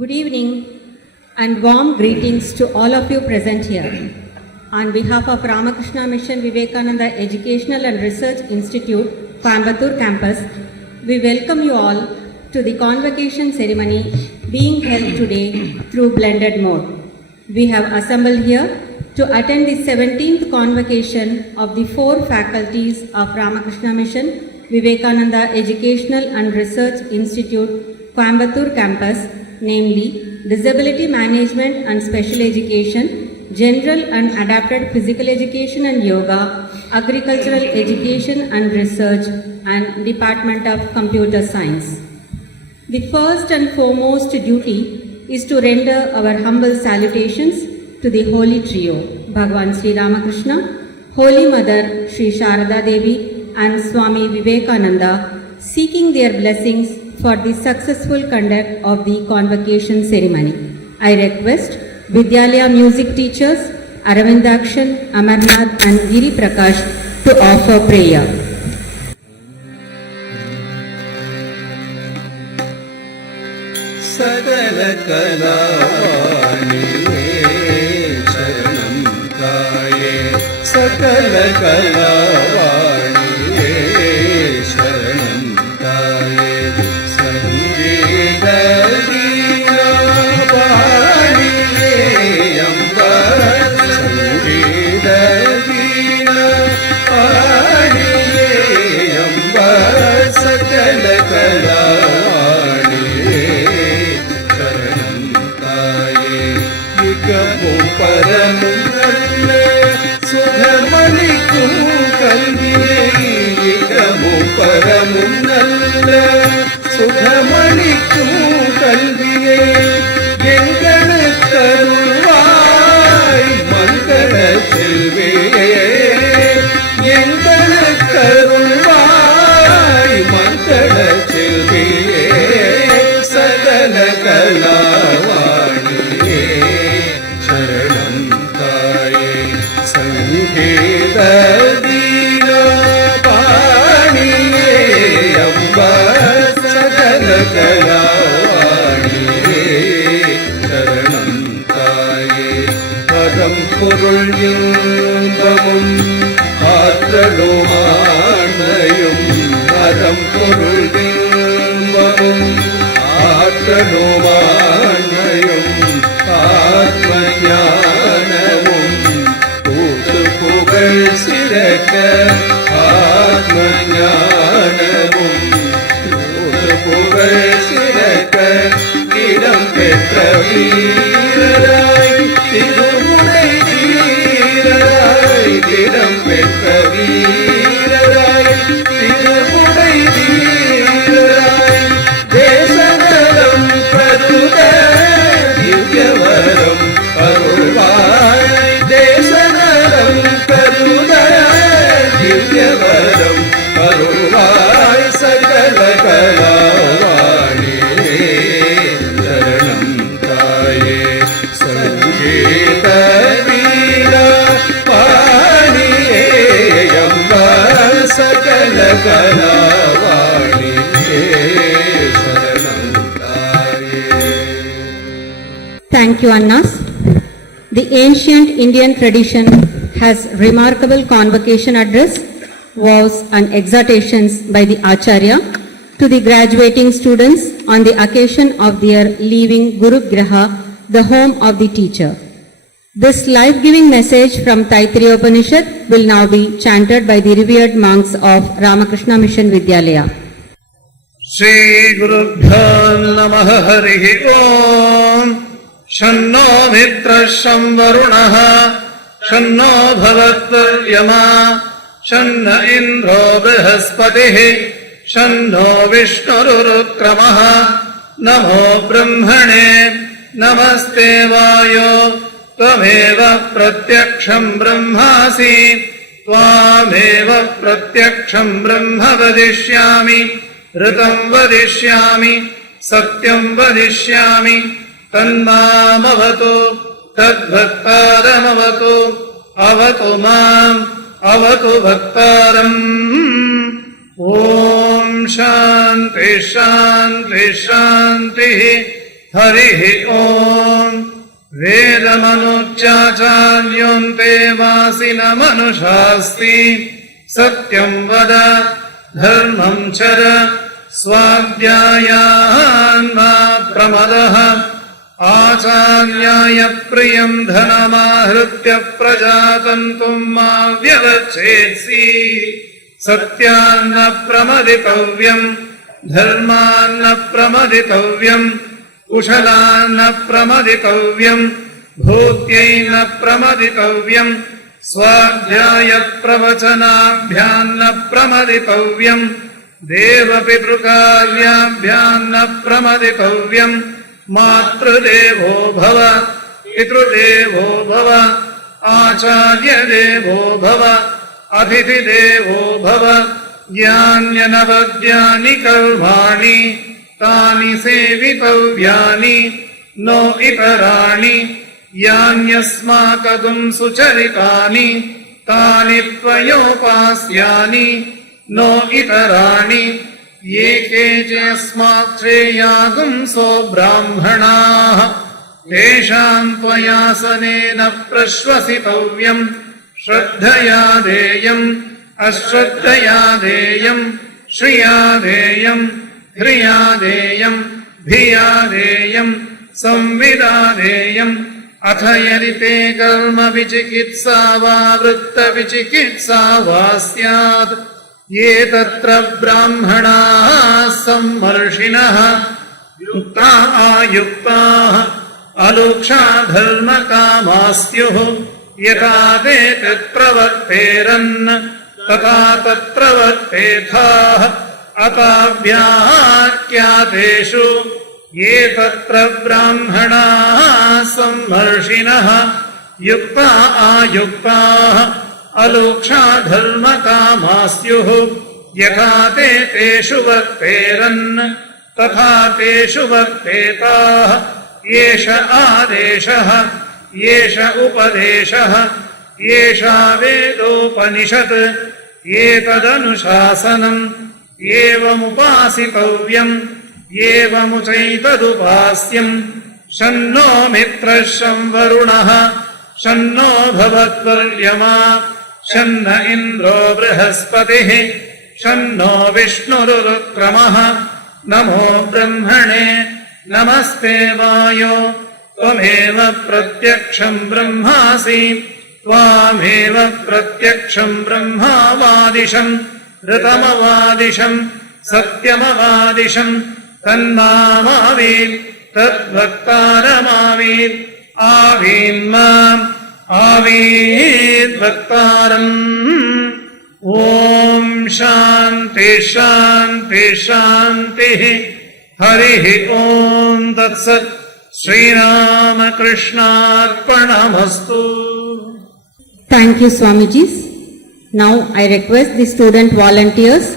Good evening and warm greetings to all of you present here. On behalf of Ramakrishna Mission Vivekananda Educational and Research Institute, Coimbatore campus, we welcome you all to the convocation ceremony being held today through blended mode. We have assembled here to attend the 17th convocation of the 4 faculties of Ramakrishna Mission Vivekananda Educational and Research Institute, Coimbatore campus, namely Disability Management and Special Education, General and Adapted Physical Education and Yoga, Agricultural Education and Research, and Department of Computer Science. The first and foremost duty is to render our humble salutations to the Holy Trio, Bhagavan Sri Ramakrishna, Holy Mother Sri Sharada Devi and Swami Vivekananda, seeking their blessings for the successful conduct of the convocation ceremony. I request Vidyalaya music teachers Aravindakshan, Amarnath and Giri Prakash to offer prayer. Sagala Kalavani Sharanam Kaye, Sagala Kalavani Sharanam Kaye, Sangeeta Veena Vani Amba, Sangeeta Veena Vani Amba, Sagala Kalavani பரமுன்னல்ல சுகமளிக்கும் கல்வியை பரமுன்னல்ல சுகமளிக்கும் கல்வியை எங்களுக்கு அருள்வாய் மங்கள செல்வியே எங்களுக்கு அருள்வாய் மங்கள செல்வியே சகல கலாவாணியே சரணம் தாயே சங்கீத தீனா பாணியே அம்பா சகல கலாவாணியே சரணம் தாயே பதம் பொருள் இன்பமும் ஆற்றலும் ஆணையும் பதம் பொருள் இன்பமும் ஆற்றலும் ஆணையும் ஆத்ம ஞானமும் கூட்டு புகழ் சிறக்க ஆத்ம ஞானமும் கூட்டு புகழ் சிறக்க இடம் பெற்ற வீரராய் திருமுனை வீரராய் இடம் பெற்ற வீரராய் திருமுனை வீரராய் தேசநலம் பருக திவ்யவரம் அருள்வாய் தேசநலம் பருக திவ்யவரம் அருள்வாய் சகல கலாவாணியே சரணம் தாயே சங்கீத வீரா பாணியே அம்பா சகல கலாவாணியே சரணம் தாயே. Thank you, Annas. The ancient Indian tradition has remarkable convocation address, vows and exhortations by the Acharya to the graduating students on the occasion of their leaving Guru Graha, the home of the teacher. This life-giving message from Taittiriya Upanishad will now be chanted by the revered monks of Ramakrishna Mission Vidyalaya. Shri Gurubhyo Namah Harihi Om. Shanno Mitra Shamvarunaha Shanno Bhavatvaryama Shanna Indro Brihaspatihi Shanno Vishnurukramaha Namo Brahmane Namaste Vayo Tvameva Pratyaksham Brahmasi Tvameva Pratyaksham Brahma Vadishyami Ritam Vadishyami Satyam Vadishyami Tannamavatu Tadbhaktaramavatu Avatu Mam Avatu Bhaktaram Om Shanti Shanti Shanti हरिः ॐ वेदमनुच्चाचार्योऽन्ते वासिनमनुषास्ति सत्यं वद धर्मं चर स्वाध्यायान्मा प्रमदः आचार्याय प्रियं धनमाहृत्य प्रजातन्तुं मा व्यवच्छेत्सि सत्यान्न प्रमदितव्यम् धर्मान्न प्रमदितव्यम् कुशलान्न प्रमदितव्यम् भूत्यै न प्रमदितव्यम् स्वाध्याय प्रवचनाभ्यान्न प्रमदितव्यम् देवपितृकार्याभ्यान्न प्रमदितव्यम् मातृदेवो भव पितृदेवो भव आचार्यदेवो भव अतिथिदेवो भव यान्यनवद्यानि कर्माणि तानि सेवितव्यानि नो इतराणि यान्यस्माकं सुचरितानि तानि त्वयोपास्यानि नो इतराणि ये केचिदस्मात् श्रेयागुंसो ब्राह्मणाः तेषां त्वयासनेन प्रश्वसितव्यम् श्रद्धया देयम् अश्रद्धया देयम् श्रिया देयम् ह्रिया देयम् भिया देयम् संविदा देयम् अथ यदि ते कर्म विचिकित्सा वा वृत्तविचिकित्सा वा स्यात् ये तत्र ब्राह्मणाः सम्मर्षिणः युक्ता आयुक्ताः अलुक्षा धर्मकामास्युः यथा ते तत्प्रवर्तेरन् तथा तत्प्रवर्तेथाः अताभ्याख्यातेषु ये तत्र ब्राह्मणाः सम्मर्षिणः युक्ता आयुक्ताः अलुक्षा धर्मकामास्युः यथा ते तेषु वर्तेरन् तथा तेषु वर्तेताः एष आदेशः एष उपदेशः एषा वेदोपनिषत् एतदनुशासनम् एवमुपासितव्यम् एवमुचैतदुपास्यम् शन्नो मित्रः शं वरुणः शन्नो भवत्वर्यमा शन्न इन्द्रो बृहस्पतिः शन्नो विष्णुरुक्रमः नमो ब्रह्मणे नमस्ते वायो त्वमेव प्रत्यक्षं ब्रह्मासि त्वामेव प्रत्यक्षं ब्रह्मावादिशम् ऋतमवादिशम् सत्यमवादिशम् तन्मामावीत् तद्वक्तारमावीत् आवीन्माम् आवीद्वक्तारम् ॐ शान्ति शान्ति शान्तिः हरिः ॐ तत्सत् श्रीरामकृष्णार्पणमस्तु. Thank you, Swamijis. Now I request the student volunteers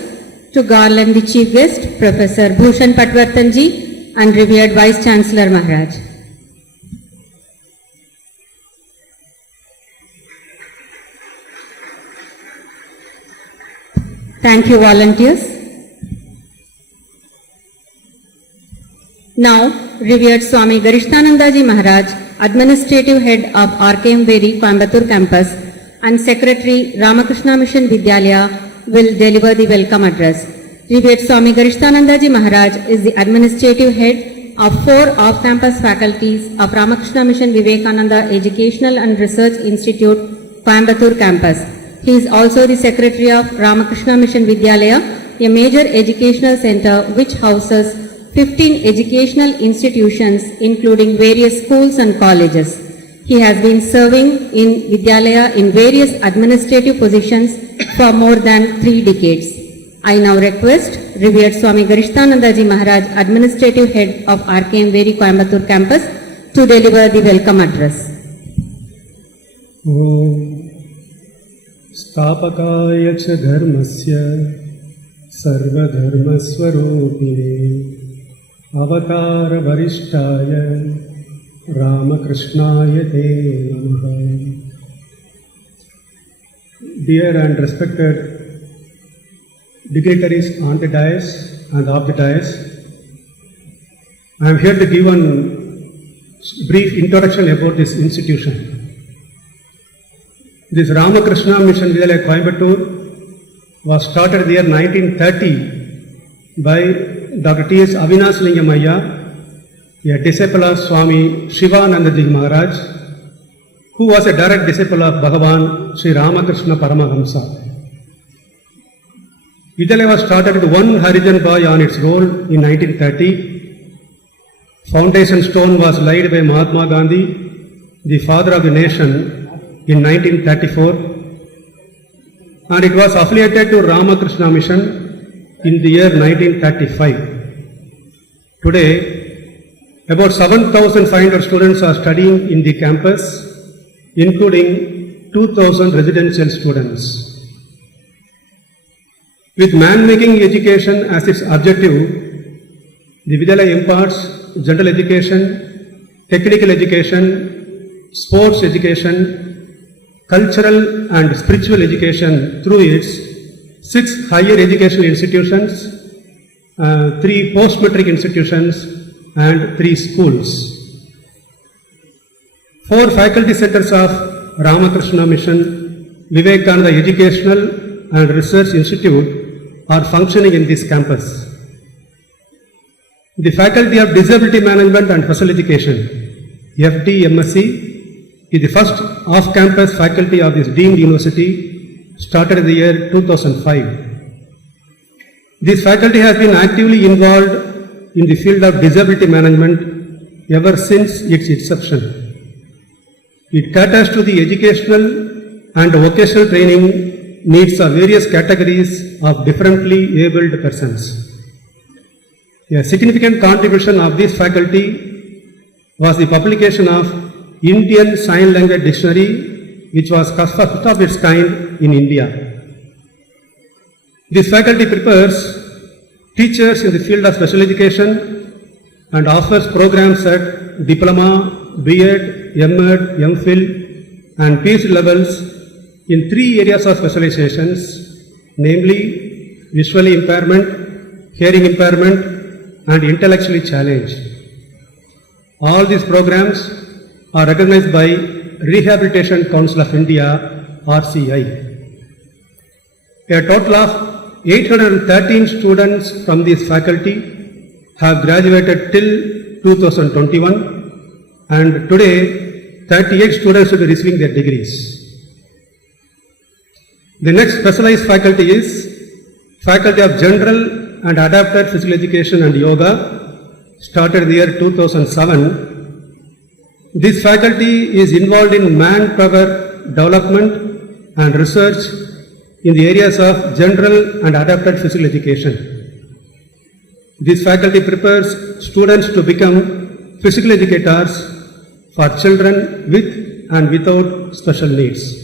to garland the chief guest, Professor Bhushan Patwardhanji and revered Vice Chancellor Maharaj. Thank you, volunteers. Now, revered Swami Garishtanandaji Maharaj, Administrative Head of RKMVERI Coimbatore Campus and Secretary Ramakrishna Mission Vidyalaya will deliver the welcome address. Revered Swami Garishtanandaji Maharaj is the Administrative Head of 4 off-campus faculties of Ramakrishna Mission Vivekananda Educational and Research Institute, Coimbatore Campus. He is also the Secretary of Ramakrishna Mission Vidyalaya, a major educational center which houses 15 educational institutions including various schools and colleges. He has been serving in Vidyalaya in various administrative positions for more than 3 decades. I now request revered Swami Garishtanandaji Maharaj, Administrative Head of RKMVERI Coimbatore Campus, to deliver the welcome address. स्थापकाय च धर्मस्य सर्वधर्मस्वरूपिणे अवतारवरिष्ठाय रामकृष्णाय ते नमः. Dear and respected dignitaries on the dais and off the dais, I am here to give one brief introduction about this institution. This Ramakrishna Mission Vidyalaya Coimbatore was started in the year 1930 by Dr. T.S. Avinash Lingam Ayya, a disciple of Swami Shivanandaji Maharaj, who was a direct disciple of Bhagavan Sri Ramakrishna Paramahamsa. Vidyalaya was started with one Harijan boy on its roll in 1930. Foundation stone was laid by Mahatma Gandhi, the father of the nation, in 1934, and it was affiliated to Ramakrishna Mission in the year 1935. Today, about 7,500 students are studying in the campus, including 2,000 residential students. With man-making education as its objective, the Vidyalaya imparts general education, technical education, sports education, cultural and spiritual education through its 6 higher educational institutions, 3 post-matric institutions and 3 schools. 4 faculty centers of Ramakrishna Mission, Vivekananda Educational and Research Institute are functioning in this campus. The Faculty of Disability Management and Special Education, FDMSc, is the first off-campus faculty of this deemed university, started in the year 2005. This faculty has been actively involved in the field of disability management ever since its inception. It caters to the educational and vocational training needs of various categories of differently abled persons. A significant contribution of this faculty was the publication of Indian Sign Language Dictionary, which was first of its kind in India. This faculty prepares teachers in the field of special education and offers programs at diploma, B.Ed, M.Ed, M.Phil and PhD levels in 3 areas of specializations, namely visually impairment, hearing impairment and intellectually challenged. All these programs are recognized by Rehabilitation Council of India, RCI. A total of 813 students from this faculty have graduated till 2021 and today 38 students will be receiving their degrees. The next specialized faculty is Faculty of General and Adapted Physical Education and Yoga, started in the year 2007. This faculty is involved in manpower development and research in the areas of general and adapted physical education. This faculty prepares students to become physical educators for children with and without special needs.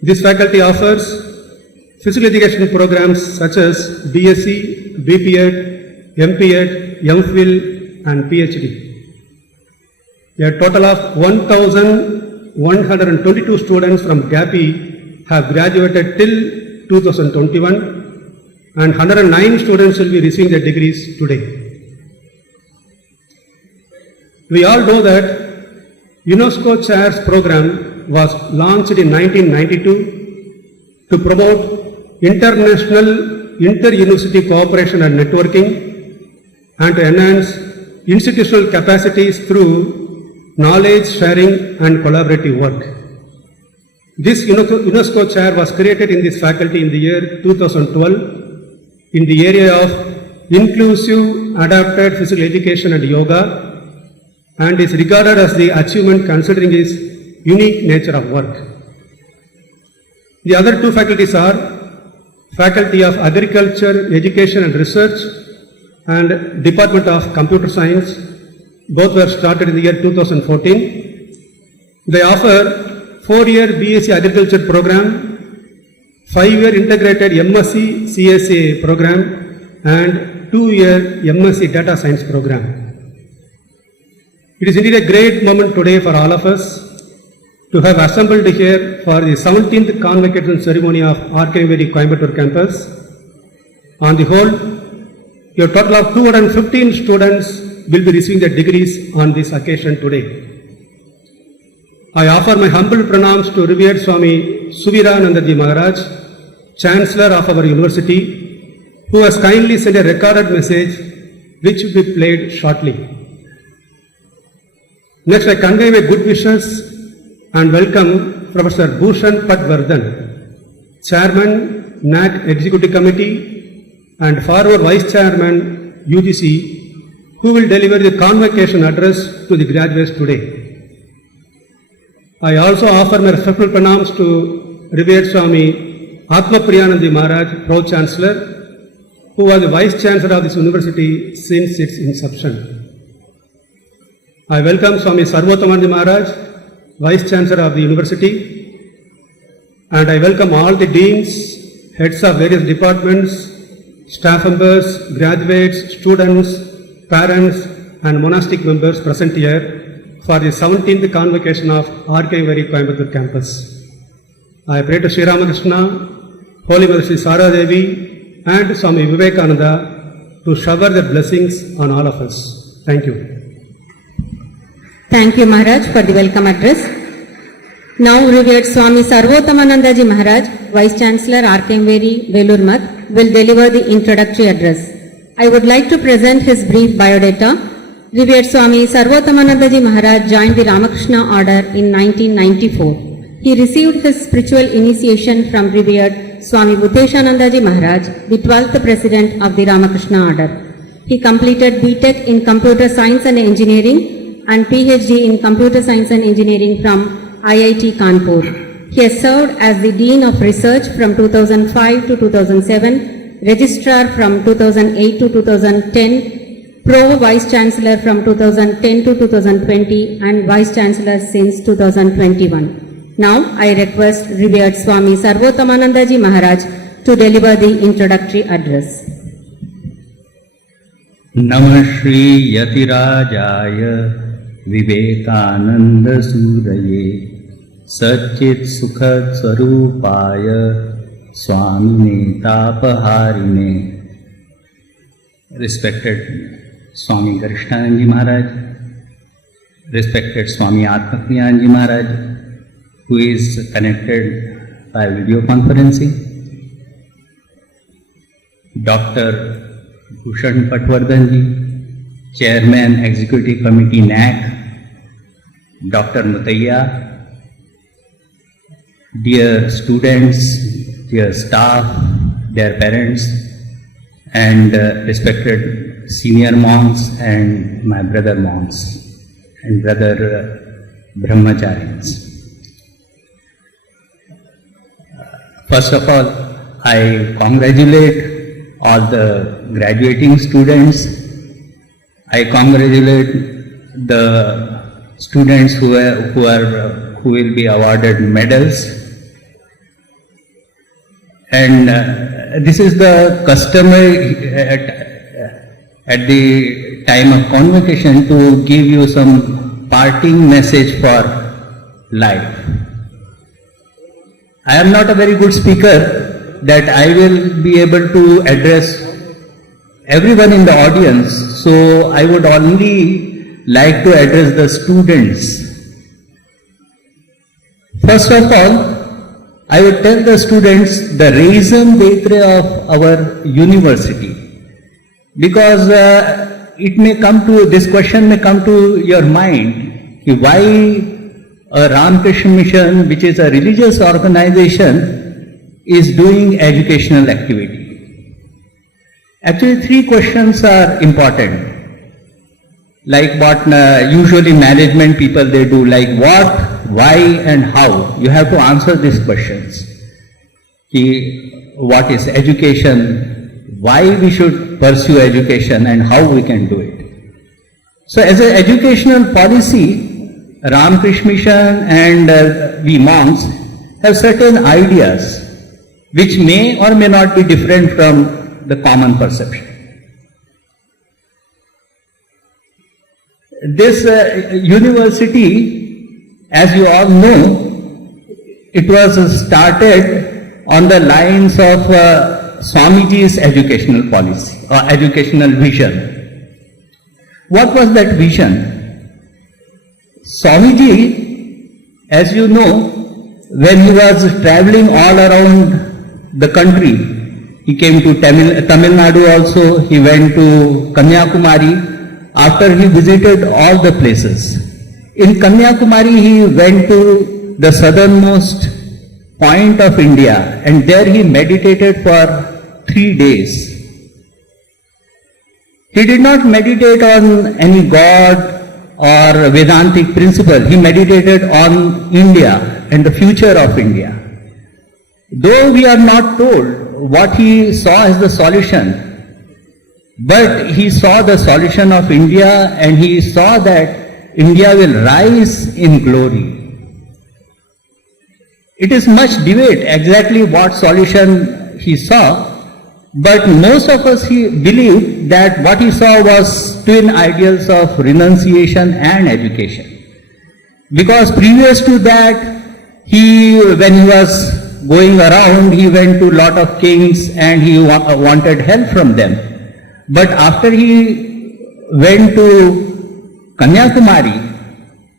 This faculty offers physical education programs such as BSc, BPEd, MPEd, MPhil and PhD. A total of 1,122 students from GAPI have graduated till 2021 and 109 students will be receiving their degrees today. We all know that UNESCO Chairs program was launched in 1992 to promote international inter-university cooperation and networking and to enhance institutional capacities through knowledge sharing and collaborative work. This UNESCO chair was created in this faculty in the year 2012 in the area of inclusive adapted physical education and yoga and is regarded as the achievement considering its unique nature of work. The other 2 faculties are Faculty of Agriculture, Education and Research and Department of Computer Science. Both were started in the year 2014. They offer 4-year BSc Agriculture program, 5-year integrated MSc CSA program and 2-year MSc Data Science program. It is indeed a great moment today for all of us to have assembled here for the 17th Convocation ceremony of RKMVERI Coimbatore campus. On the whole, Your total of 215 students will be receiving their degrees on this occasion today. I offer my humble pranams to revered Swami Suviranandaji Maharaj, Chancellor of our university, who has kindly sent a recorded message which will be played shortly. Next, I convey my good wishes and welcome Professor Bhushan Patwardhan, Chairman, NAC Executive Committee, and former Vice Chairman, UGC, who will deliver the convocation address to the graduates today. I also offer my respectful pranams to revered Swami Atma Priyanandi Maharaj, Pro Chancellor, who was the Vice Chancellor of this university since its inception. I welcome Swami Sarvottamanandi Maharaj, Vice Chancellor of the university, and I welcome all the deans, heads of various departments, staff members, graduates, students, parents, and monastic members present here for the 17th convocation of RKMVERI Coimbatore campus. I pray to Sri Ramakrishna, Holy Mother Sri Sara Devi, and Swami Vivekananda to shower their blessings on all of us. Thank you. Thank you, Maharaj, for the welcome address. Now, revered Swami Sarvottamanandaji Maharaj, Vice Chancellor RKMVERI, Velur Math, will deliver the introductory address. I would like to present his brief biodata. Revered Swami Sarvottamanandaji Maharaj joined the Ramakrishna Order in 1994. He received his spiritual initiation from revered Swami Bhuteshanandaji Maharaj, the 12th President of the Ramakrishna Order. He completed B.Tech in Computer Science and Engineering and PhD in Computer Science and Engineering from IIT Kanpur. He has served as the Dean of Research from 2005 to 2007, Registrar from 2008 to 2010, Pro Vice Chancellor from 2010 to 2020, and Vice Chancellor since 2021. Now I request revered Swami Sarvottamanandaji Maharaj to deliver the introductory address. Namah Shri Yatirajaya Vivekananda सूरये सच्चित सुखद स्वरूपाय स्वामिने तापहारिणे. Respected Swami Garishnanand Maharaj, respected Swami Atma Priyanandi Maharaj, who is connected by video conferencing, Dr. Bhushan Patwardhan ji, Chairman Executive Committee NAC, Dr. Mutaiya, dear students, dear staff, dear parents, and respected senior monks and my brother monks and brother brahmacharis. First of all, I congratulate all the graduating students. I congratulate the students who will be awarded medals, and this is the customary at the time of convocation to give you some parting message for life. I am not a very good speaker that I will be able to address everyone in the audience, so I would only like to address the students. First of all, I would tell the students the reason d'etre of our university, because this question may come to your mind, why a Ramakrishna Mission, which is a religious organization, is doing educational activity. Actually, three questions are important. Like what usually management people they do, like what, why and how. You have to answer these questions. What is education, why we should pursue education, and how we can do it. So as an educational policy, Ramakrishna Mission and we monks have certain ideas which may or may not be different from the common perception. This university, as you all know, it was started on the lines of Swamiji's educational policy or educational vision. What was that vision? Swamiji, as you know, when he was traveling all around the country, he came to Tamil Nadu also, he went to Kanyakumari. After he visited all the places. In Kanyakumari, he went to the southernmost point of India, and there he meditated for 3 days. He did not meditate on any god or Vedantic principle. He meditated on India and the future of India. Though we are not told what he saw as the solution, but he saw the solution of India, and he saw that India will rise in glory. It is much debate exactly what solution he saw, but most of us believe that what he saw was twin ideals of renunciation and education. Because previous to that, when he was going around, he went to lot of kings and he wanted help from them. But after he went to Kanyakumari,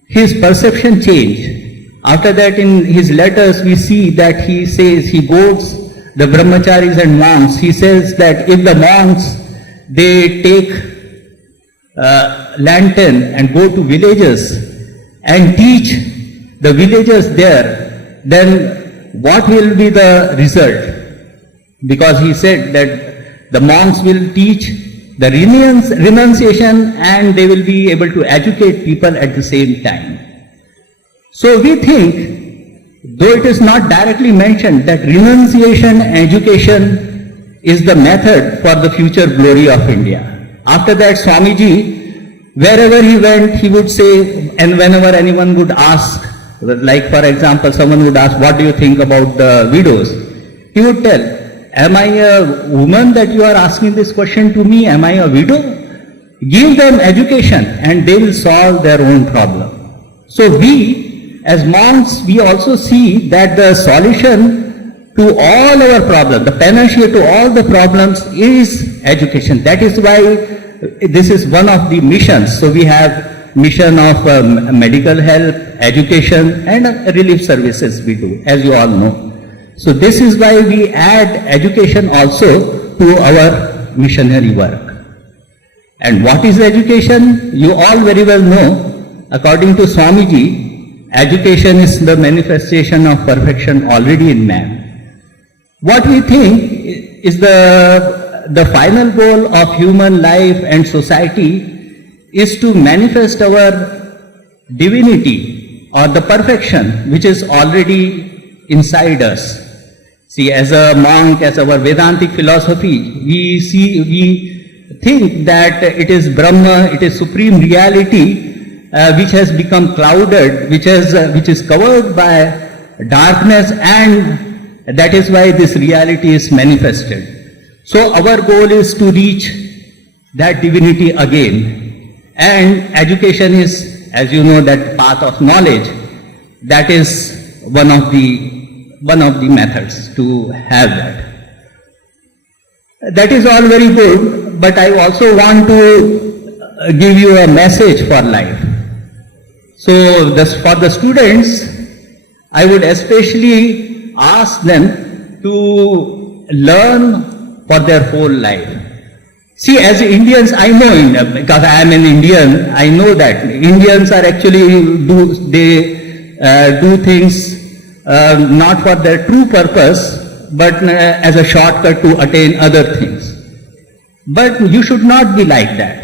his perception changed. After that, in his letters, we see that he says, he quotes the brahmacharis and monks. He says that if the monks, they take lantern and go to villages and teach the villagers there, then what will be the result? Because he said that the monks will teach the renunciation and they will be able to educate people at the same time. So we think, though it is not directly mentioned, that renunciation and education is the method for the future glory of India. After that, Swamiji, wherever he went, he would say, and whenever anyone would ask, like for example, someone would ask, what do you think about the widows? He would tell, am I a woman that you are asking this question to me? Am I a widow? Give them education and they will solve their own problem. So we, as monks, we also see that the solution to all our problems, the panacea to all the problems is education. That is why this is one of the missions. So we have mission of medical help, education and relief services we do, as you all know. So this is why we add education also to our missionary work. And what is education? You all very well know, according to Swamiji, education is the manifestation of perfection already in man. What we think is the final goal of human life and society is to manifest our divinity or the perfection which is already inside us. See, as a monk, as our Vedantic philosophy, we think that it is Brahma, it is supreme reality which has become clouded, which is covered by darkness, and that is why this reality is manifested. So our goal is to reach that divinity again, and education is, as you know, that path of knowledge. That is one of the methods to have that. That is all very good, but I also want to give you a message for life. So for the students, I would especially ask them to learn for their whole life. See, as Indians, I know, because I am an Indian, I know that Indians are actually do things not for their true purpose, but as a shortcut to attain other things. But you should not be like that.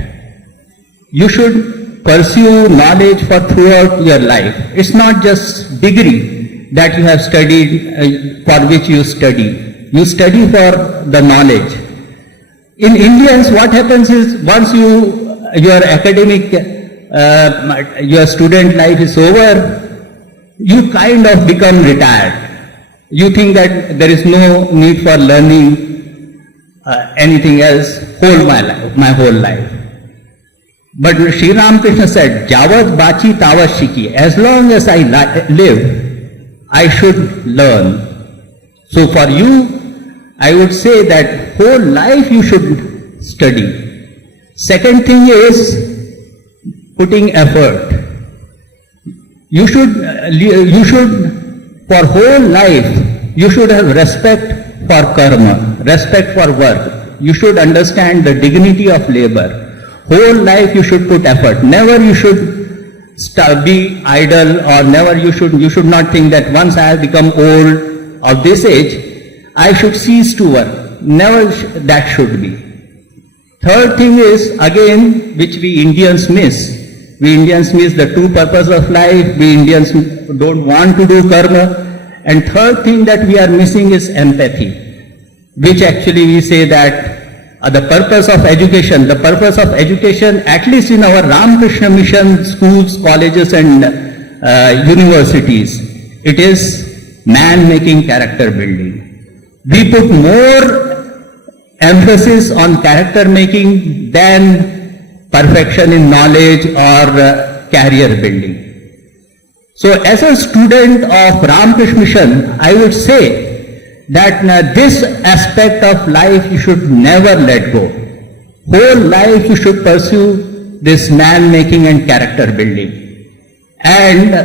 You should pursue knowledge for throughout your life. It's not just degree that you have studied, for which you study. You study for the knowledge. In Indians, what happens is, once your academic, your student life is over, you kind of become retired. You think that there is no need for learning anything else my whole life. But Sri Ramakrishna said, Javat Bachi Tavat Shiki. As long as I live, I should learn. So for you, I would say that whole life you should study. Second thing is putting effort. You should, for whole life, you should have respect for karma, respect for work. You should understand the dignity of labor. Whole life you should put effort. Never you should be idle, or never you should not think that once I have become old of this age, I should cease to work. Never that should be. Third thing is, again, which we Indians miss. We Indians miss the true purpose of life. We Indians don't want to do karma. And third thing that we are missing is empathy, which actually we say that the purpose of education, at least in our Ramakrishna Mission schools, colleges and universities, it is man-making, character building. We put more emphasis on character making than perfection in knowledge or career building. So as a student of Ramakrishna Mission, I would say that this aspect of life you should never let go. Whole life you should pursue this man-making and character building. And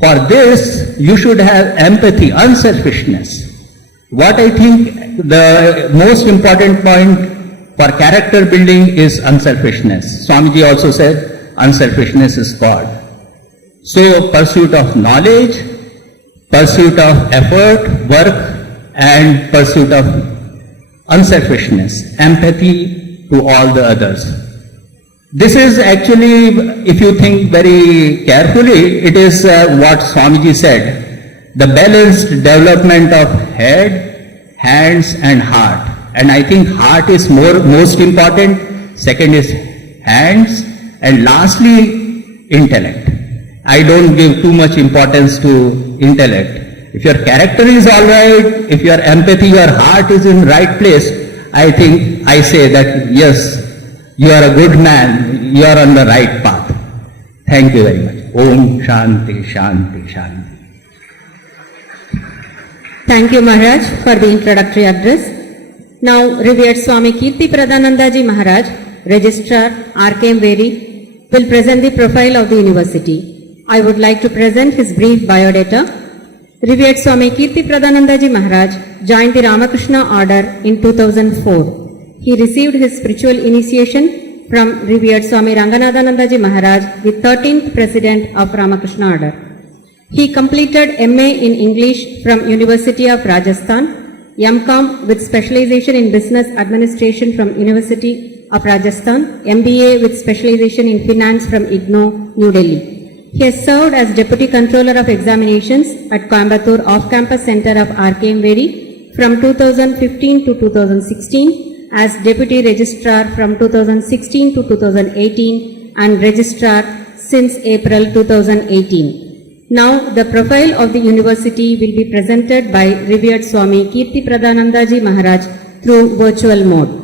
for this you should have empathy, unselfishness. What I think the most important point for character building is unselfishness. Swamiji also said unselfishness is God. So pursuit of knowledge, pursuit of effort, work, and pursuit of unselfishness, empathy to all the others. This is actually, if you think very carefully, it is what Swamiji said, the balanced development of head, hands and heart. And I think heart is most important, second is hands, and lastly intellect. I don't give too much importance to intellect. If your character is all right, if your empathy, your heart is in right place, I think I say that yes, you are a good man, you are on the right path. Thank you very much. Om Shanti Shanti Shanti. Thank you, Maharaj, for the introductory address. Now, revered Swami Kirti Pradhanandaji Maharaj, Registrar, RKMVERI, will present the profile of the university. I would like to present his brief biodata. Revered Swami Kirti Pradhanandaji Maharaj joined the Ramakrishna Order in 2004. He received his spiritual initiation from Revered Swami Ranganathanandaji Maharaj, the 13th President of Ramakrishna Order. He completed MA in English from University of Rajasthan, M.Com with specialization in Business Administration from University of Rajasthan, MBA with specialization in Finance from IGNOU, New Delhi. He has served as Deputy Controller of Examinations at Coimbatore Off-Campus Center of RKMVERI from 2015 to 2016, as Deputy Registrar from 2016 to 2018 and Registrar since April 2018. Now, the profile of the university will be presented by Revered Swami Kirti Pradhanandaji Maharaj through virtual mode.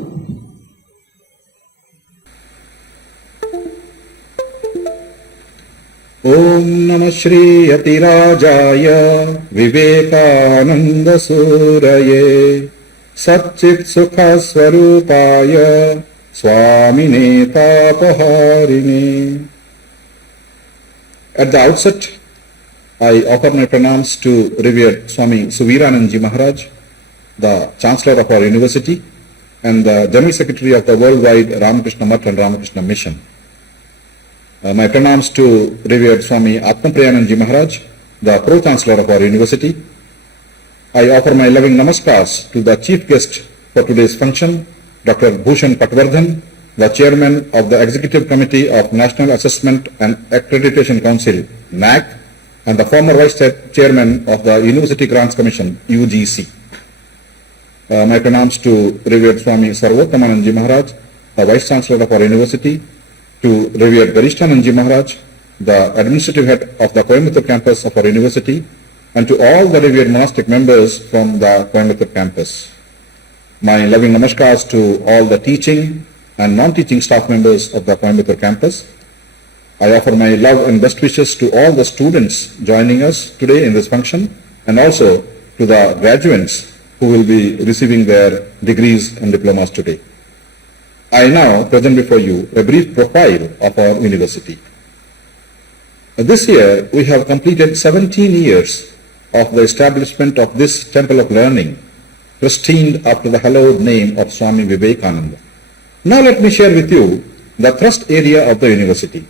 Om Namah Shri Yatirajaya Vivekananda Suraye Satchit Sukha Swarupaya Swamine Tapaharine. At the outset, I offer my pranams to Revered Swami Suvirananji Maharaj, the Chancellor of our university and the General Secretary of the Worldwide Ramakrishna Math and Ramakrishna Mission. My pranams to Revered Swami Atmapriyananji Maharaj, the Pro-Chancellor of our university. I offer my loving namaskars to the chief guest for today's function, Dr. Bhushan Patwardhan, the Chairman of the Executive Committee of National Assessment and Accreditation Council, NAC, and the former Vice Chairman of the University Grants Commission, UGC. My pranams to Revered Swami Sarvottamananji Maharaj, the Vice Chancellor of our university, to Revered Garishtananji Maharaj, the Administrative Head of the Coimbatore campus of our university, and to all the revered monastic members from the Coimbatore campus. My loving namaskars to all the teaching and non-teaching staff members of the Coimbatore campus. I offer my love and best wishes to all the students joining us today in this function, and also to the graduates who will be receiving their degrees and diplomas today. I now present before you a brief profile of our university. This year, we have completed 17 years of the establishment of this temple of learning, christened after the hallowed name of Swami Vivekananda. Now let me share with you the thrust area of the university.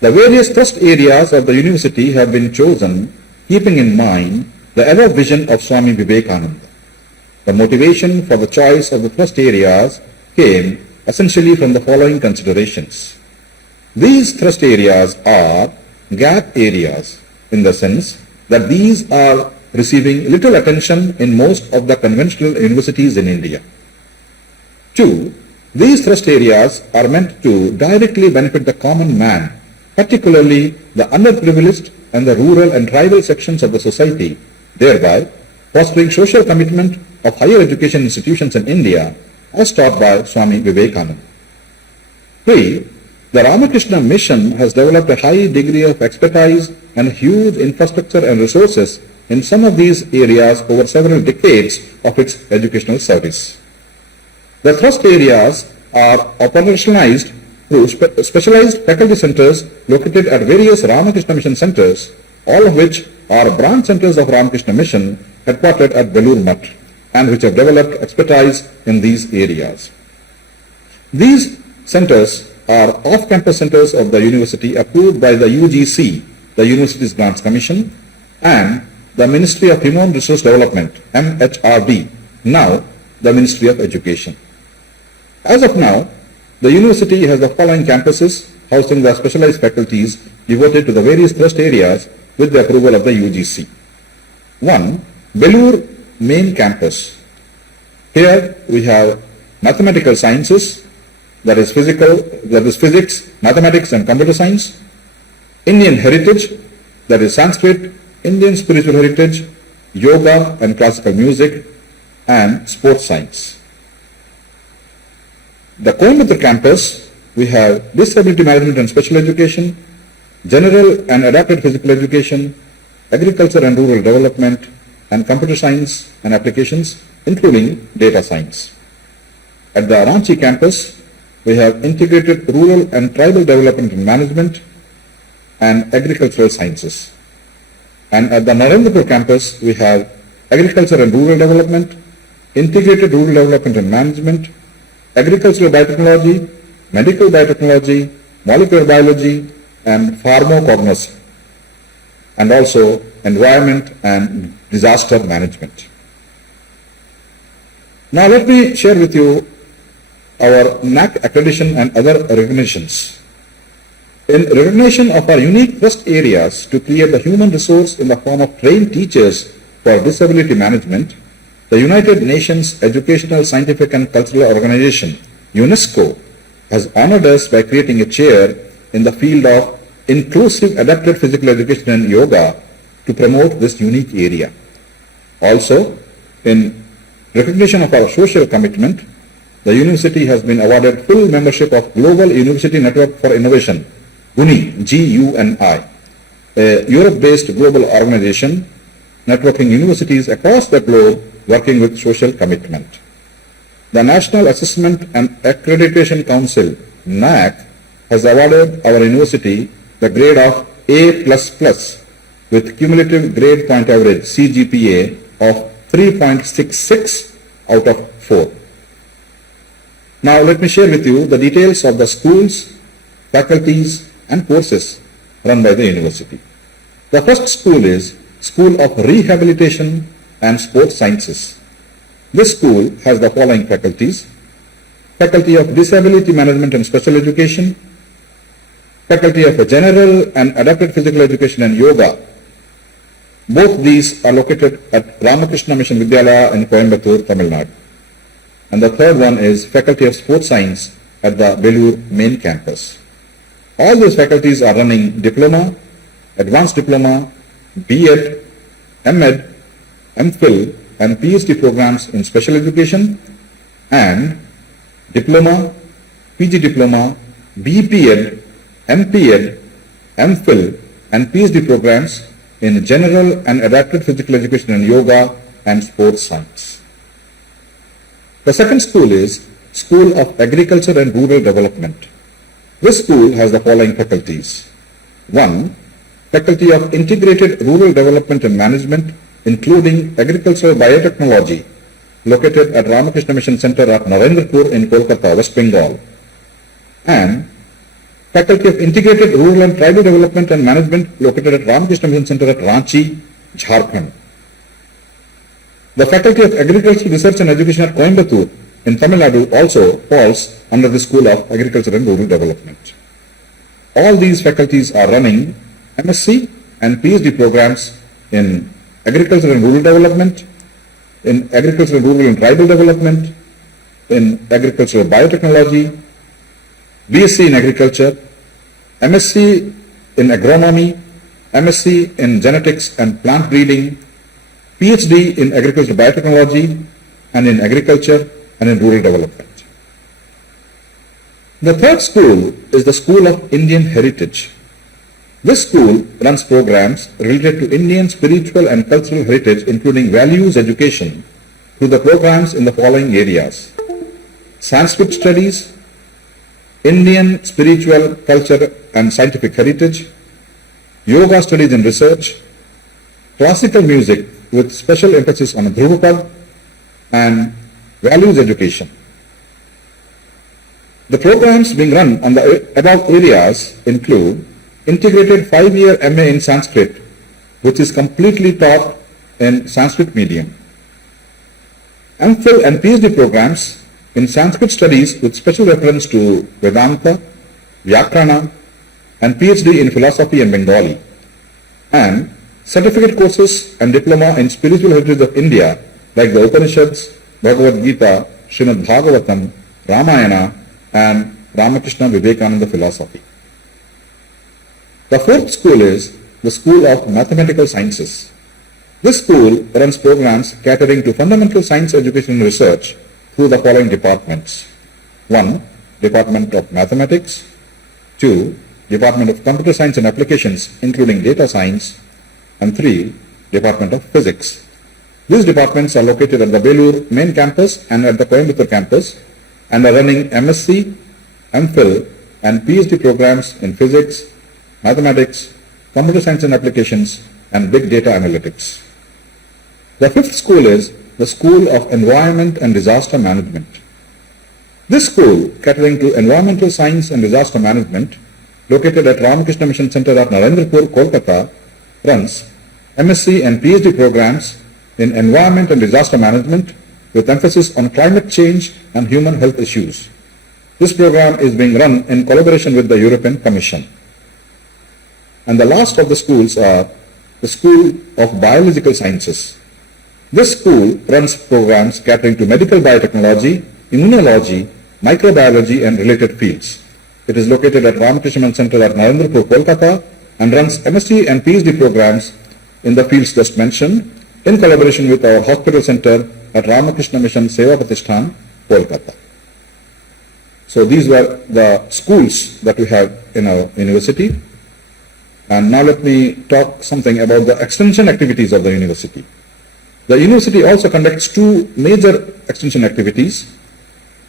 The various thrust areas of the university have been chosen keeping in mind the ever vision of Swami Vivekananda. The motivation for the choice of the thrust areas came essentially from the following considerations. These thrust areas are gap areas in the sense that these are receiving little attention in most of the conventional universities in India. 2. These thrust areas are meant to directly benefit the common man, particularly the underprivileged and the rural and tribal sections of the society, thereby fostering social commitment of higher education institutions in India as taught by Swami Vivekananda. 3. The Ramakrishna Mission has developed a high degree of expertise and huge infrastructure and resources in some of these areas over several decades of its educational service. The thrust areas are operationalized through specialized faculty centers located at various Ramakrishna Mission centers, all of which are branch centers of Ramakrishna Mission headquartered at Belur Math, and which have developed expertise in these areas. These centers are off-campus centers of the university approved by the UGC, the Universities Grants Commission, and the Ministry of Human Resource Development, MHRD, now the Ministry of Education. As of now, the university has the following campuses housing the specialized faculties devoted to the various thrust areas with the approval of the UGC. 1. Belur Main Campus. Here we have mathematical sciences, that is physics, mathematics and computer science, Indian heritage, that is Sanskrit, Indian spiritual heritage, yoga and classical music, and sports science. The Coimbatore campus, we have disability management and special education, general and adapted physical education, agriculture and rural development, and computer science and applications, including data science. At the Ranchi campus, we have integrated rural and tribal development and management and agricultural sciences. And at the Narendrapur campus, we have agriculture and rural development, integrated rural development and management, agricultural biotechnology, medical biotechnology, molecular biology, and pharmacognosy, and also environment and disaster management. Now let me share with you our NAC accreditation and other recognitions. In recognition of our unique thrust areas to create the human resource in the form of trained teachers for disability management, the United Nations Educational, Scientific and Cultural Organization, UNESCO, has honored us by creating a chair in the field of inclusive adapted physical education and yoga to promote this unique area. Also, in recognition of our social commitment, the university has been awarded full membership of Global University Network for Innovation, GUNI, G-U-N-I, a Europe-based global organization networking universities across the globe working with social commitment. The National Assessment and Accreditation Council, NAAC, has awarded our university the grade of A++ with cumulative grade point average CGPA of 3.66 out of 4. Now let me share with you the details of the schools, faculties and courses run by the university. The first school is School of Rehabilitation and Sports Sciences. This school has the following faculties: Faculty of Disability Management and Special Education, Faculty of General and Adapted Physical Education and Yoga. Both these are located at Ramakrishna Mission Vidyalaya in Coimbatore, Tamil Nadu. And the third one is Faculty of Sports Science at the Belur main campus. All these faculties are running diploma, advanced diploma, B.Ed, M.Ed, M.Phil and PhD programs in special education and diploma, PG diploma, B.Ped, M.Ped, M.Phil and PhD programs in general and adapted physical education and yoga and sports science. The second school is School of Agriculture and Rural Development. This school has the following faculties. 1. Faculty of Integrated Rural Development and Management, including Agricultural Biotechnology, located at Ramakrishna Mission Center at Narendrapur in Kolkata, West Bengal. And Faculty of Integrated Rural and Tribal Development and Management, located at Ramakrishna Mission Center at Ranchi, Jharkhand. The Faculty of Agricultural Research and Education at Coimbatore in Tamil Nadu also falls under the School of Agriculture and Rural Development. All these faculties are running MSc and PhD programs in Agriculture and Rural Development, in Agriculture and Rural and Tribal Development, in Agricultural Biotechnology, BSc in Agriculture, MSc in Agronomy, MSc in Genetics and Plant Breeding, PhD in Agricultural Biotechnology and in Agriculture and in Rural Development. The third school is the School of Indian Heritage. This school runs programs related to Indian spiritual and cultural heritage, including values education, through the programs in the following areas: Sanskrit studies, Indian spiritual, culture and scientific heritage, yoga studies and research, classical music with special emphasis on Dhrupad, and values education. The programs being run on the above areas include integrated 5-year MA in Sanskrit, which is completely taught in Sanskrit medium, MPhil and PhD programs in Sanskrit studies with special reference to Vedanta, Vyakarana, and PhD in philosophy and Bengali, and certificate courses and diploma in spiritual heritage of India like the Upanishads, Bhagavad Gita, Srimad Bhagavatam, Ramayana, and Ramakrishna Vivekananda philosophy. The fourth school is the School of Mathematical Sciences. This school runs programs catering to fundamental science education and research through the following departments. 1. Department of Mathematics. 2. Department of Computer Science and Applications, including Data Science. And 3. Department of Physics. These departments are located at the Belur main campus and at the Coimbatore campus and are running MSc, MPhil and PhD programs in Physics, Mathematics, Computer Science and Applications and Big Data Analytics. The fifth school is the School of Environment and Disaster Management. This school, catering to environmental science and disaster management, located at Ramakrishna Mission Center at Narendrapur, Kolkata, runs MSc and PhD programs in Environment and Disaster Management with emphasis on climate change and human health issues. This program is being run in collaboration with the European Commission. And the last of the schools are the School of Biological Sciences. This school runs programs catering to medical biotechnology, immunology, microbiology and related fields. It is located at Ramakrishna Center at Narendrapur, Kolkata and runs MSc and PhD programs in the fields just mentioned in collaboration with our hospital center at Ramakrishna Mission Seva Pratishthan, Kolkata. So these were the schools that we have in our university. And now let me talk something about the extension activities of the university. The university also conducts two major extension activities.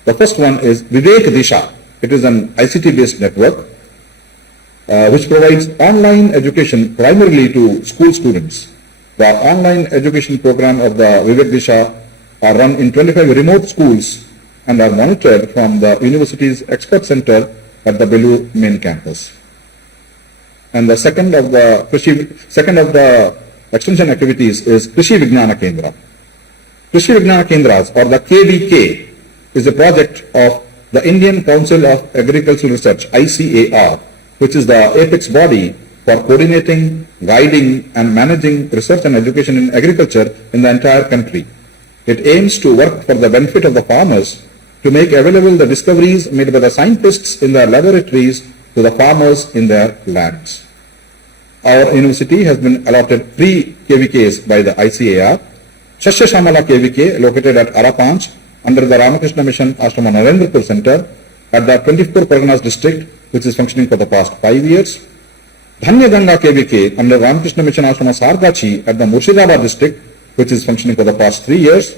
The first one is Vivek Disha. It is an ICT-based network which provides online education primarily to school students. The online education program of the Vivek Disha are run in 25 remote schools and are monitored from the university's expert center at the Belur main campus. And the second of the extension activities is Krishi Vignana Kendra. Krishi Vignana Kendras, or the KVK, is a project of the Indian Council of Agricultural Research, ICAR, which is the apex body for coordinating, guiding and managing research and education in agriculture in the entire country. It aims to work for the benefit of the farmers to make available the discoveries made by the scientists in their laboratories to the farmers in their lands. Our university has been allotted 3 KVKs by the ICAR. Shashya Shamala KVK, located at Arapanch under the Ramakrishna Mission Ashrama Narendrapur Center at the 24 Parganas district, which is functioning for the past 5 years. Dhanya Ganga KVK under Ramakrishna Mission Ashrama Sargachi at the Murshidabad district, which is functioning for the past 3 years.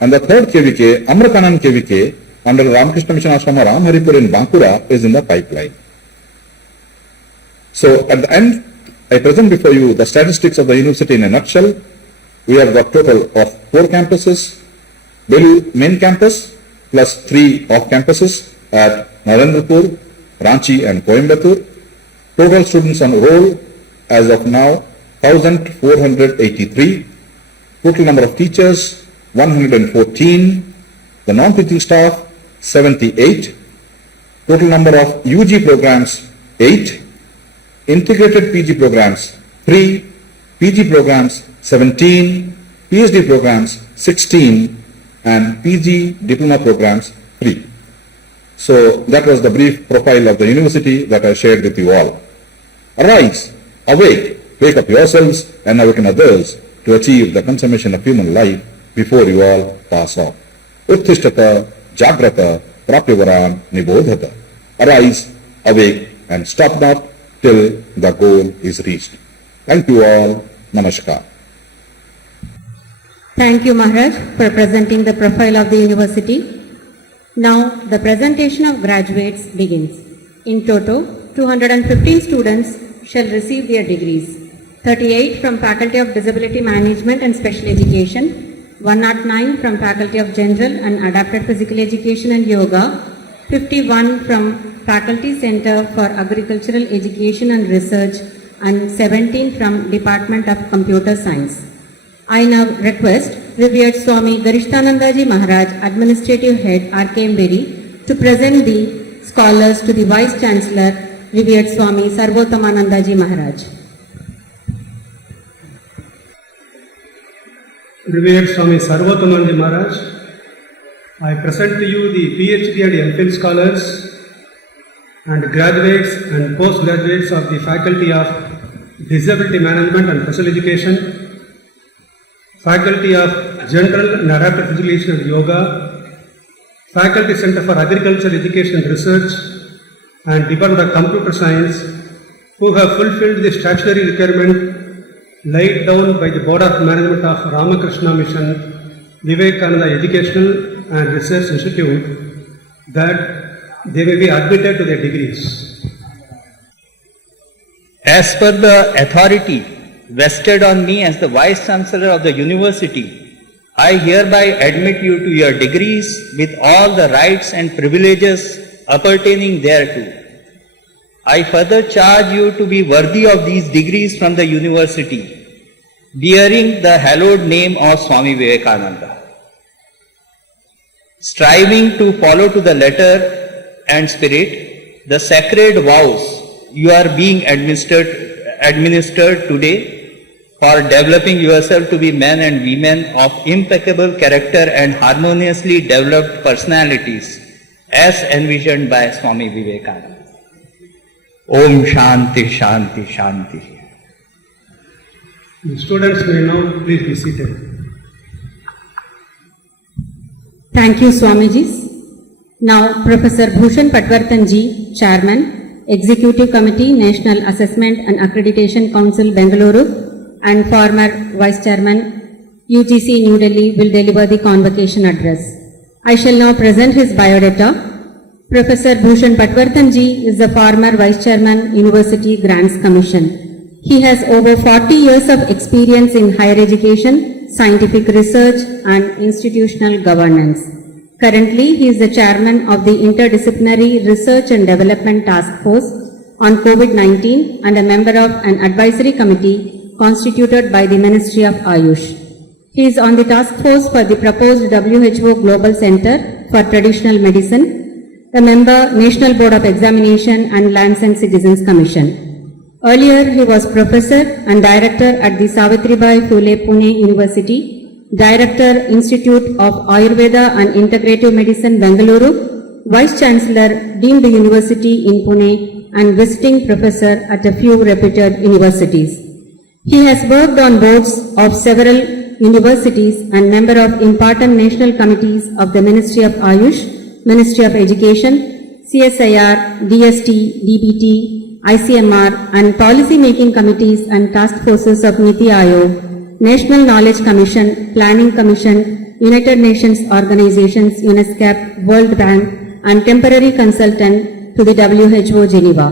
And the third KVK, Amrakanan KVK, under Ramakrishna Mission Ashrama Ramharipur in Bankura, is in the pipeline. So at the end, I present before you the statistics of the university in a nutshell. We have got total of 4 campuses, Belur main campus plus 3 off campuses at Narendrapur, Ranchi and Coimbatore. Total students on roll as of now 1,483. Total number of teachers 114. The non-teaching staff 78. Total number of UG programs 8. Integrated PG programs 3. PG programs 17. PhD programs 16. And PG diploma programs 3. So that was the brief profile of the university that I shared with you all. Arise, awake, wake up yourselves and awaken others to achieve the consummation of human life before you all pass on. Uttishtata, Jagrata, Prapyavaran, Nibodhata. Arise, awake and stop not till the goal is reached. Thank you all. Namaskar. Thank you, Maharaj, for presenting the profile of the university. Now, the presentation of graduates begins. In total, 215 students shall receive their degrees. 38 from Faculty of Disability Management and Special Education, 109 from Faculty of General and Adapted Physical Education and Yoga, 51 from Faculty Center for Agricultural Education and Research, and 17 from Department of Computer Science. I now request Revered Swami Garishtanandaji Maharaj, Administrative Head, RKMVERI, to present the scholars to the Vice Chancellor, Revered Swami Sarvottamanandaji Maharaj. Revered Swami Sarvottamanandaji Maharaj, I present to you the PhD and MPhil scholars and graduates and postgraduates of the Faculty of Disability Management and Special Education, Faculty of General and Adapted Physical Education and Yoga, Faculty Center for Agricultural Education and Research, and Department of Computer Science, who have fulfilled the statutory requirement laid down by the Board of Management of Ramakrishna Mission Vivekananda Educational and Research Institute, that they may be admitted to their degrees. As per the authority vested on me as the Vice Chancellor of the University, I hereby admit you to your degrees with all the rights and privileges appertaining thereto. I further charge you to be worthy of these degrees from the University, bearing the hallowed name of Swami Vivekananda, striving to follow to the letter and spirit the sacred vows you are being administered today, for developing yourself to be men and women of impeccable character and harmoniously developed personalities as envisioned by Swami Vivekananda. Om Shanti Shanti Shanti. The students may now please be seated. Thank you, Swamijis. Now, Professor Bhushan Patwardhanji, Chairman, Executive Committee, National Assessment and Accreditation Council, Bengaluru, and former Vice Chairman, UGC New Delhi, will deliver the convocation address. I shall now present his biodata. Professor Bhushan Patwardhanji is the former Vice Chairman, University Grants Commission. He has over 40 years of experience in higher education, scientific research, and institutional governance. Currently, he is the Chairman of the Interdisciplinary Research and Development Task Force on COVID-19 and a member of an advisory committee constituted by the Ministry of Ayush. He is on the task force for the proposed WHO Global Center for Traditional Medicine, a member National Board of Examination and Lands and Citizens Commission. Earlier, he was professor and director at the Savitribai Phule Pune University, director Institute of Ayurveda and Integrative Medicine, Bengaluru, vice chancellor, deemed university in Pune, and visiting professor at a few reputed universities. He has worked on boards of several universities and member of important national committees of the Ministry of Ayush, Ministry of Education, CSIR, DST, DBT, ICMR, and policy making committees and task forces of NITI Aayog, National Knowledge Commission, Planning Commission, United Nations organizations, UNESCAP, World Bank, and temporary consultant to the WHO Geneva.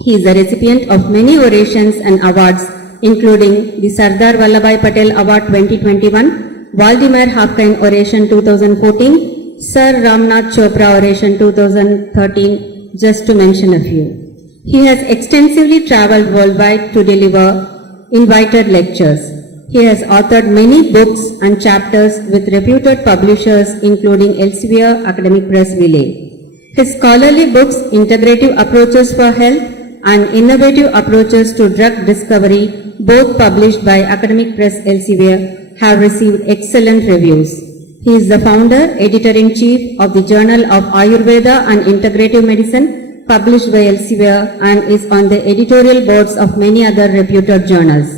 He is the recipient of many orations and awards, including the Sardar Vallabhai Patel Award 2021, Valdemar Haffkine Oration 2014, Sir Ramnath Chopra Oration 2013, just to mention a few. He has extensively travelled worldwide to deliver invited lectures. He has authored many books and chapters with reputed publishers including Elsevier, Academic Press, Wiley. His scholarly books, Integrative Approaches for Health and Innovative Approaches to Drug Discovery, both published by Academic Press Elsevier, have received excellent reviews. He is the founder, editor-in-chief of the Journal of Ayurveda and Integrative Medicine, published by Elsevier, and is on the editorial boards of many other reputed journals.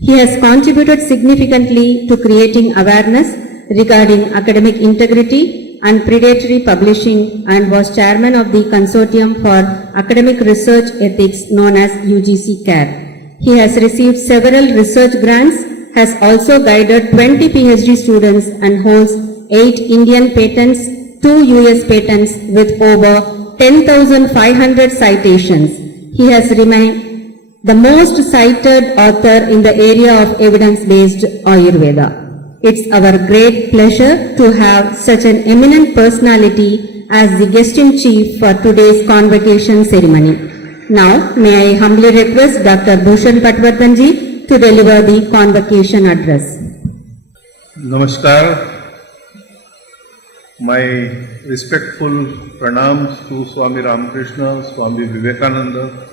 He has contributed significantly to creating awareness regarding academic integrity and predatory publishing and was chairman of the Consortium for Academic Research Ethics known as UGC CARE. He has received several research grants, has also guided 20 PhD students and holds 8 Indian patents, 2 US patents with over 10,500 citations. He has remained the most cited author in the area of evidence-based Ayurveda. It's our great pleasure to have such an eminent personality as the guest-in-chief for today's convocation ceremony. Now, may I humbly request Dr. Bhushan Patwardhanji to deliver the convocation address. Namaskar. My respectful pranams to Swami Ramakrishna, Swami Vivekananda,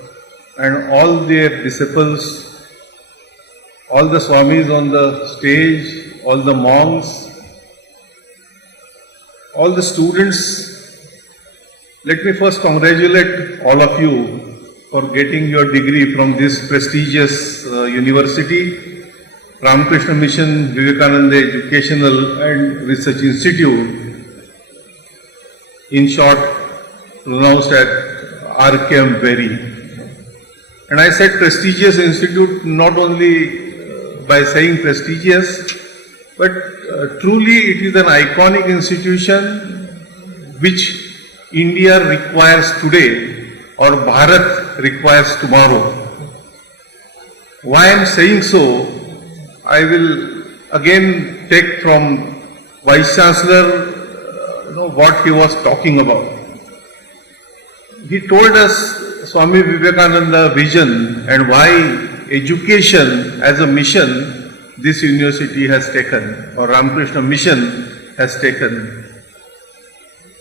and all their disciples, all the Swamis on the stage, all the monks, all the students. Let me first congratulate all of you for getting your degree from this prestigious university, Ramakrishna Mission Vivekananda Educational and Research Institute, in short pronounced at RKMVERI. And I said prestigious institute not only by saying prestigious, but truly it is an iconic institution which India requires today or Bharat requires tomorrow. Why I am saying so, I will again take from Vice Chancellor what he was talking about. He told us Swami Vivekananda vision and why education as a mission this university has taken, or Ramakrishna Mission has taken.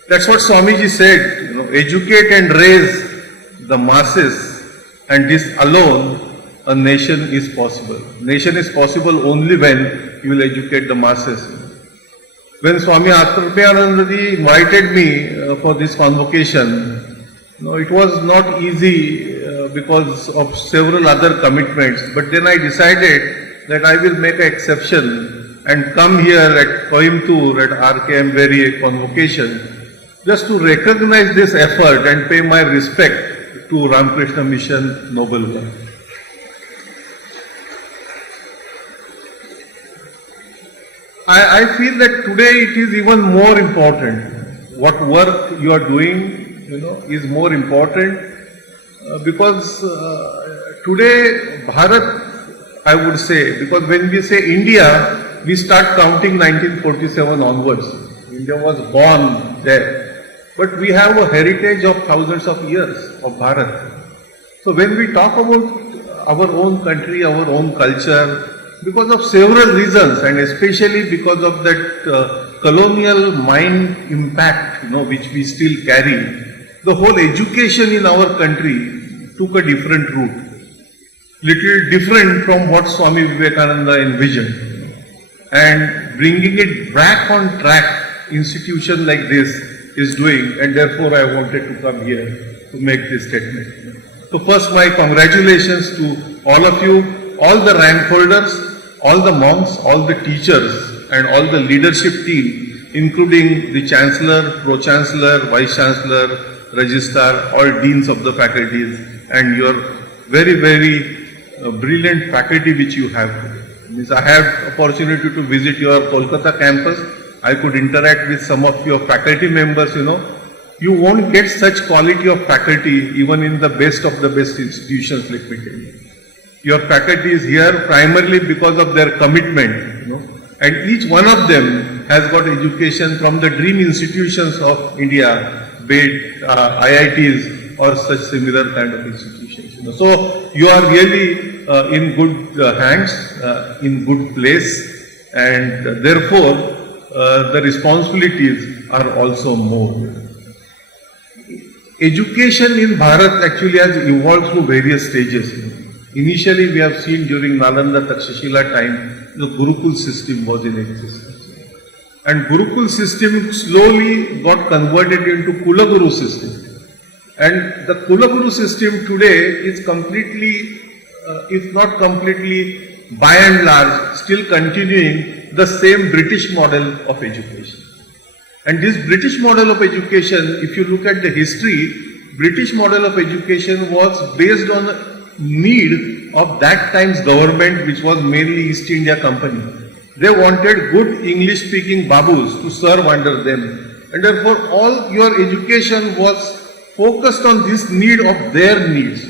That's what Swamiji said, educate and raise the masses, and this alone a nation is possible. Nation is possible only when you will educate the masses. When Swami Atmarpayanandaji invited me for this convocation, it was not easy because of several other commitments, but then I decided that I will make an exception and come here at Coimbatore at RKMVERI Convocation just to recognize this effort and pay my respect to Ramakrishna Mission noble work. I feel that today it is even more important. What work you are doing is more important because today Bharat, I would say, because when we say India, we start counting 1947 onwards. India was born there. But we have a heritage of thousands of years of Bharat. So when we talk about our own country, our own culture, because of several reasons and especially because of that colonial mind impact, which we still carry, the whole education in our country took a different route, little different from what Swami Vivekananda envisioned. And bringing it back on track, institution like this is doing, and therefore I wanted to come here to make this statement. So first my congratulations to all of you, all the rank holders, all the monks, all the teachers, and all the leadership team, including the Chancellor, Pro-Chancellor, Vice-Chancellor, Registrar, all deans of the faculties, and your very, very brilliant faculty which you have today. Means I had opportunity to visit your Kolkata campus. I could interact with some of your faculty members, You won't get such quality of faculty even in the best of the best institutions, let me tell you. Your faculty is here primarily because of their commitment, and each one of them has got education from the dream institutions of India, be it IITs or such similar kind of institutions. So you are really in good hands, in good place, and therefore the responsibilities are also more. Education in Bharat actually has evolved through various stages. Initially, we have seen during Nalanda Takshashila time, the Gurukul system was in existence. And Gurukul system slowly got converted into Kulaguru system. And the Kulaguru system today is completely, if not completely, by and large, still continuing the same British model of education. And this British model of education, if you look at the history, British model of education was based on the need of that time's government, which was mainly East India Company. They wanted good English speaking babus to serve under them. And therefore all your education was focused on this need of their needs.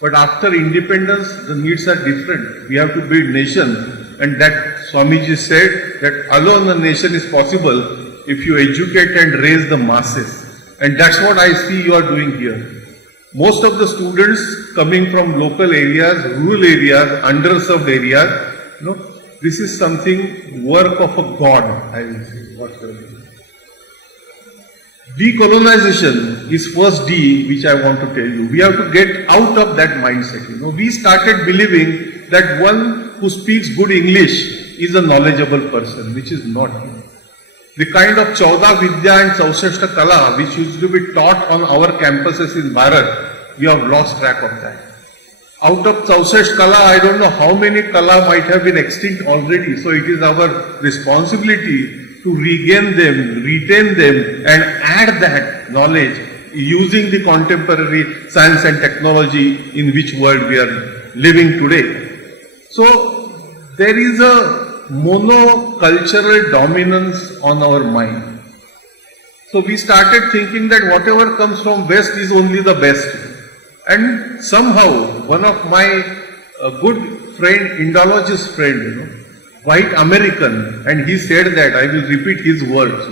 But after independence, the needs are different. We have to build nation. And that Swamiji said that alone a nation is possible if you educate and raise the masses. And that's what I see you are doing here. Most of the students coming from local areas, rural areas, underserved areas, this is something work of a God, I will say. Decolonization is first D, which I want to tell you. We have to get out of that mindset. We started believing that one who speaks good English is a knowledgeable person, which is not. The kind of Chauda Vidya and Chausashta Kala which used to be taught on our campuses in Bharat, we have lost track of that. Out of Chausashta Kala, I don't know how many Kala might have been extinct already. So it is our responsibility to regain them, retain them, and add that knowledge using the contemporary science and technology in which world we are living today. So there is a monocultural dominance on our mind. So we started thinking that whatever comes from West is only the best. And somehow one of my good friend, Indologist friend, white American, and he said that, I will repeat his words.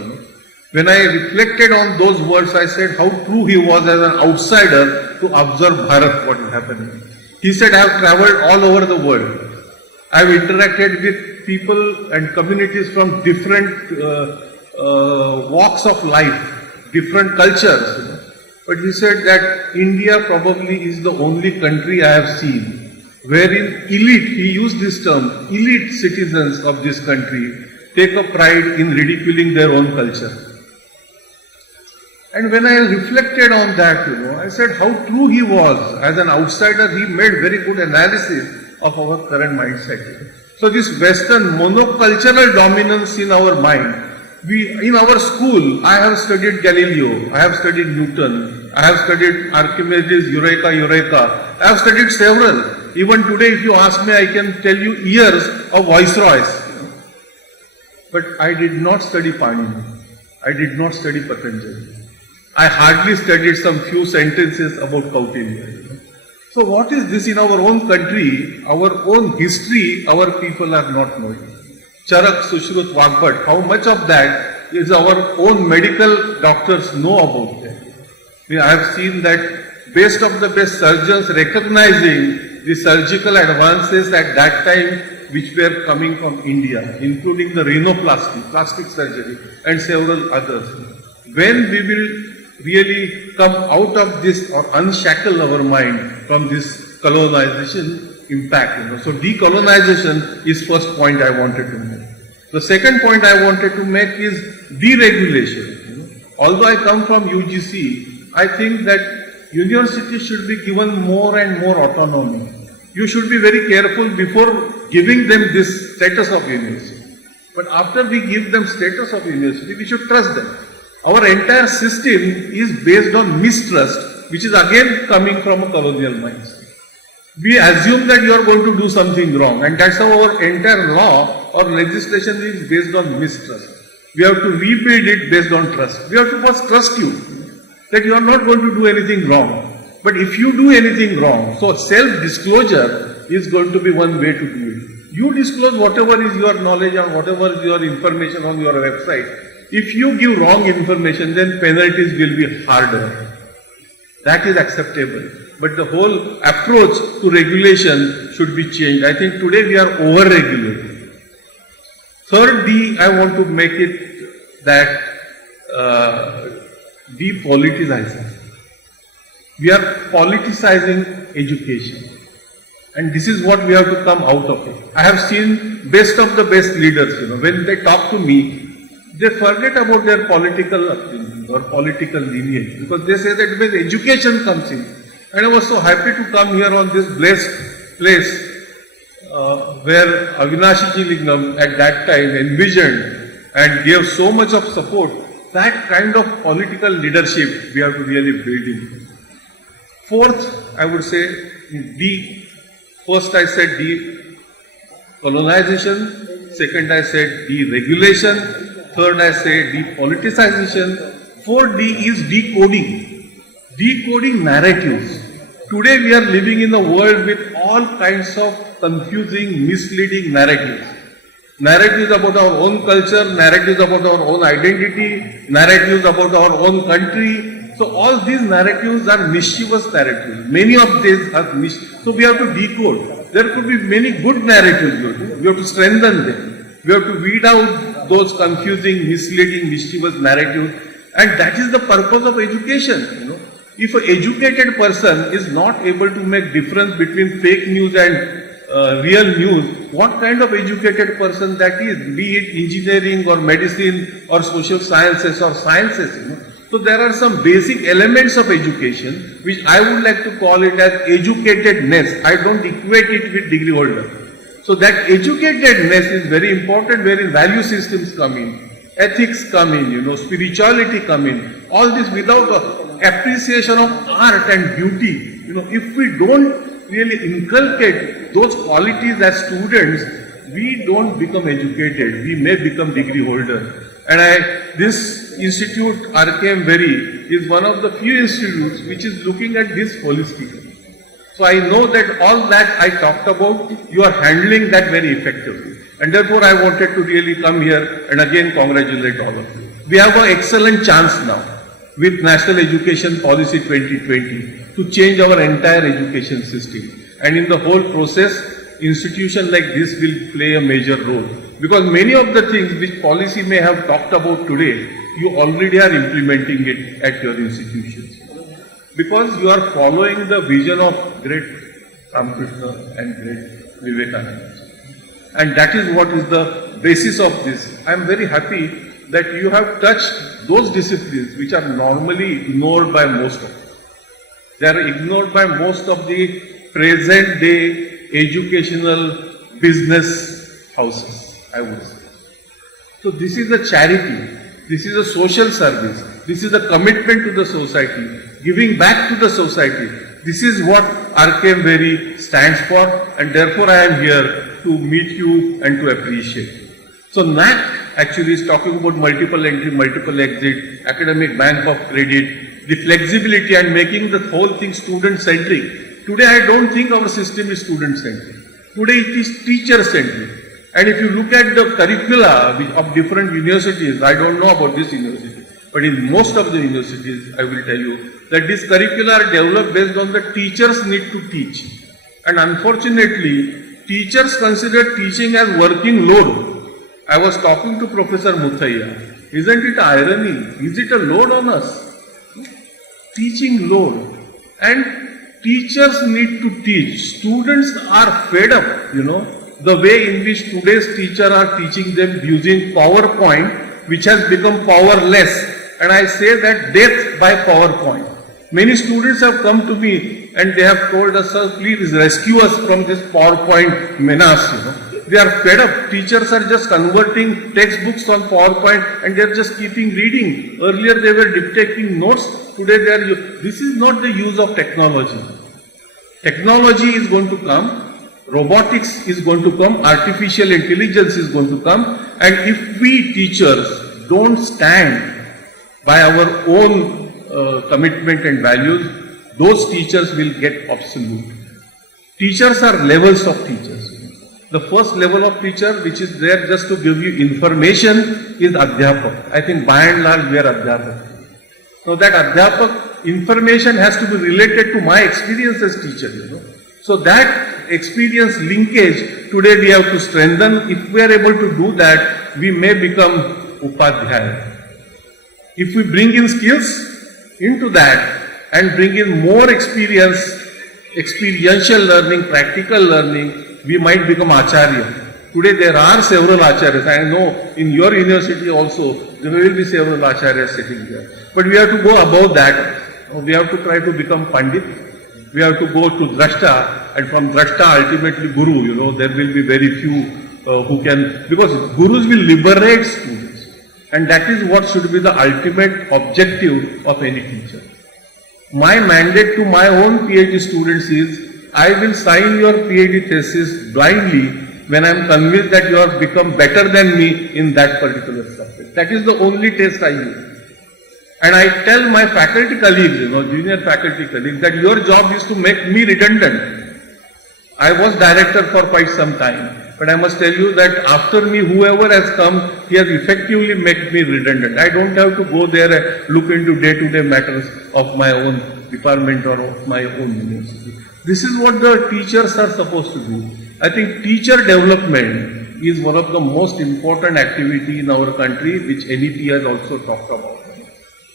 When I reflected on those words, I said how true he was as an outsider to observe Bharat, what is happening. He said, I have traveled all over the world. I have interacted with people and communities from different walks of life, different cultures. But he said that India probably is the only country I have seen wherein elite, he used this term, elite citizens of this country take a pride in ridiculing their own culture. And when I reflected on that, I said how true he was. As an outsider, he made very good analysis of our current mindset. So this Western monocultural dominance in our mind, in our school, I have studied Galileo, I have studied Newton, I have studied Archimedes, Eureka, I have studied several. Even today, if you ask me, I can tell you years of viceroys. But I did not study Panini. I did not study Patanjali. I hardly studied some few sentences about Kautilya. So what is this in our own country, our own history, our people are not knowing. Charak, Sushrut, Vagbhat, how much of that is our own medical doctors know about that? I have seen that best of the best surgeons recognizing the surgical advances at that time which were coming from India, including the rhinoplasty, plastic surgery and several others. When we will really come out of this or unshackle our mind from this colonization impact. So decolonization is first point I wanted to make. The second point I wanted to make is deregulation. Although I come from UGC, I think that universities should be given more and more autonomy. You should be very careful before giving them this status of university. But after we give them status of university, we should trust them. Our entire system is based on mistrust, which is again coming from a colonial mindset. we assume that you are going to do something wrong, and that's how our entire law or legislation is based on mistrust. We have to rebuild it based on trust. We have to first trust you that you are not going to do anything wrong. But if you do anything wrong, so self-disclosure is going to be one way to do it. You disclose whatever is your knowledge and whatever is your information on your website. If you give wrong information, then penalties will be harder. That is acceptable. But the whole approach to regulation should be changed. I think today we are over-regulated. Third D, I want to make it that depoliticizing. We are politicizing education. And this is what we have to come out of it. I have seen best of the best leaders, when they talk to me, they forget about their political upbringing or political lineage because they say that when education comes in. And I was so happy to come here on this blessed place where Avinashi Lingam at that time envisioned and gave so much of support. That kind of political leadership we have to really build in. Fourth, I would say D. First I said decolonization. Second I said deregulation. Third I say depoliticization. Fourth D is decoding. Decoding narratives. Today we are living in a world with all kinds of confusing, misleading narratives. Narratives about our own culture, narratives about our own identity, narratives about our own country. So all these narratives are mischievous narratives. Many of these are so we have to decode. There could be many good narratives. We have to strengthen them. We have to weed out those confusing, misleading, mischievous narratives. And that is the purpose of education. If an educated person is not able to make difference between fake news and real news, what kind of educated person that is, be it engineering or medicine or social sciences or sciences, So there are some basic elements of education which I would like to call it as educatedness. I don't equate it with degree holder. So that educatedness is very important, wherein value systems come in, ethics come in, spirituality come in. All this without appreciation of art and beauty. If we don't really inculcate those qualities as students, we don't become educated. We may become degree holder. And this institute, RKMVERI, is one of the few institutes which is looking at this holistically. So I know that all that I talked about, you are handling that very effectively. And therefore I wanted to really come here and again congratulate all of you. We have an excellent chance now with National Education Policy 2020 to change our entire education system. And in the whole process, institution like this will play a major role. Because many of the things which policy may have talked about today, you already are implementing it at your institutions. Because you are following the vision of great Ramakrishna and great Vivekananda. And that is what is the basis of this. I am very happy that you have touched those disciplines which are normally ignored by most of us. They are ignored by most of the present day educational business houses, I would say. So this is a charity, this is a social service, this is a commitment to the society, giving back to the society. This is what RKMVERI stands for, and therefore I am here to meet you and to appreciate you. So NAC actually is talking about multiple entry, multiple exit, academic bank of credit, the flexibility and making the whole thing student-centric. Today I don't think our system is student-centric. Today it is teacher-centric. And if you look at the curricula of different universities, I don't know about this university, but in most of the universities, I will tell you that these curricula are developed based on the teachers' need to teach. And unfortunately, teachers consider teaching as working load. I was talking to Professor Muthaiya. Isn't it irony? Is it a load on us? Teaching load. And teachers need to teach. Students are fed up, the way in which today's teachers are teaching them using PowerPoint, which has become powerless. And I say that death by PowerPoint. Many students have come to me and they have told us, sir, please rescue us from this PowerPoint menace. They are fed up. Teachers are just converting textbooks on PowerPoint and they are just keeping reading. Earlier they were dictating notes. Today they are. This is not the use of technology. Technology is going to come, robotics is going to come, artificial intelligence is going to come, and if we teachers don't stand by our own commitment and values, those teachers will get obsolete. Teachers are levels of teachers. The first level of teacher, which is there just to give you information, is Adhyapak. I think by and large we are Adhyapak. Now that Adhyapak information has to be related to my experience as teacher, So that experience linkage today we have to strengthen. If we are able to do that, we may become Upadhyaya. If we bring in skills into that and bring in more experience, experiential learning, practical learning, we might become Acharya. Today there are several Acharyas. I know in your university also there will be several Acharyas sitting there. But we have to go above that. We have to try to become Pandit. We have to go to Drashta, and from Drashta ultimately Guru. There will be very few who can, because Gurus will liberate students. And that is what should be the ultimate objective of any teacher. My mandate to my own PhD students is, I will sign your PhD thesis blindly when I am convinced that you have become better than me in that particular subject. That is the only test I use. And I tell my faculty colleagues, junior faculty colleagues, that your job is to make me redundant. I was director for quite some time. But I must tell you that after me, whoever has come, he has effectively made me redundant. I don't have to go there and look into day-to-day matters of my own department or of my own university. This is what the teachers are supposed to do. I think teacher development is one of the most important activity in our country, which NEP has also talked about.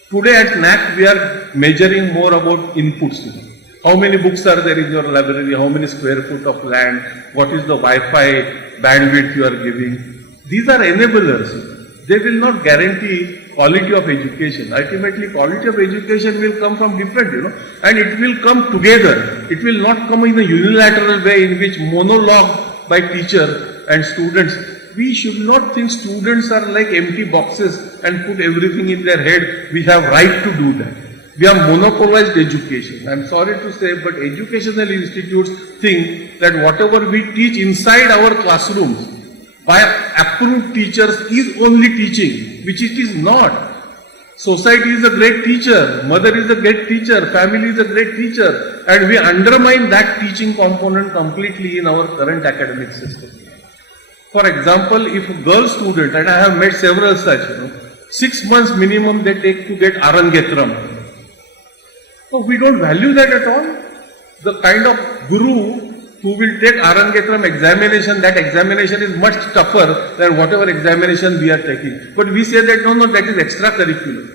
Today at NAC, we are measuring more about inputs. How many books are there in your library? How many square foot of land? What is the Wi-Fi bandwidth you are giving? These are enablers. They will not guarantee quality of education. Ultimately, quality of education will come from different, and it will come together. It will not come in a unilateral way in which monologue by teacher and students. We should not think students are like empty boxes and put everything in their head. We have right to do that. We have monopolized education. I am sorry to say, but educational institutes think that whatever we teach inside our classrooms by approved teachers is only teaching, which it is not. Society is a great teacher, mother is a great teacher, family is a great teacher, and we undermine that teaching component completely in our current academic system. For example, if a girl student, and I have met several such, 6 months minimum they take to get Arangetram. So we don't value that at all. The kind of guru who will take Arangetram examination, that examination is much tougher than whatever examination we are taking. But we say that no, that is extracurricular.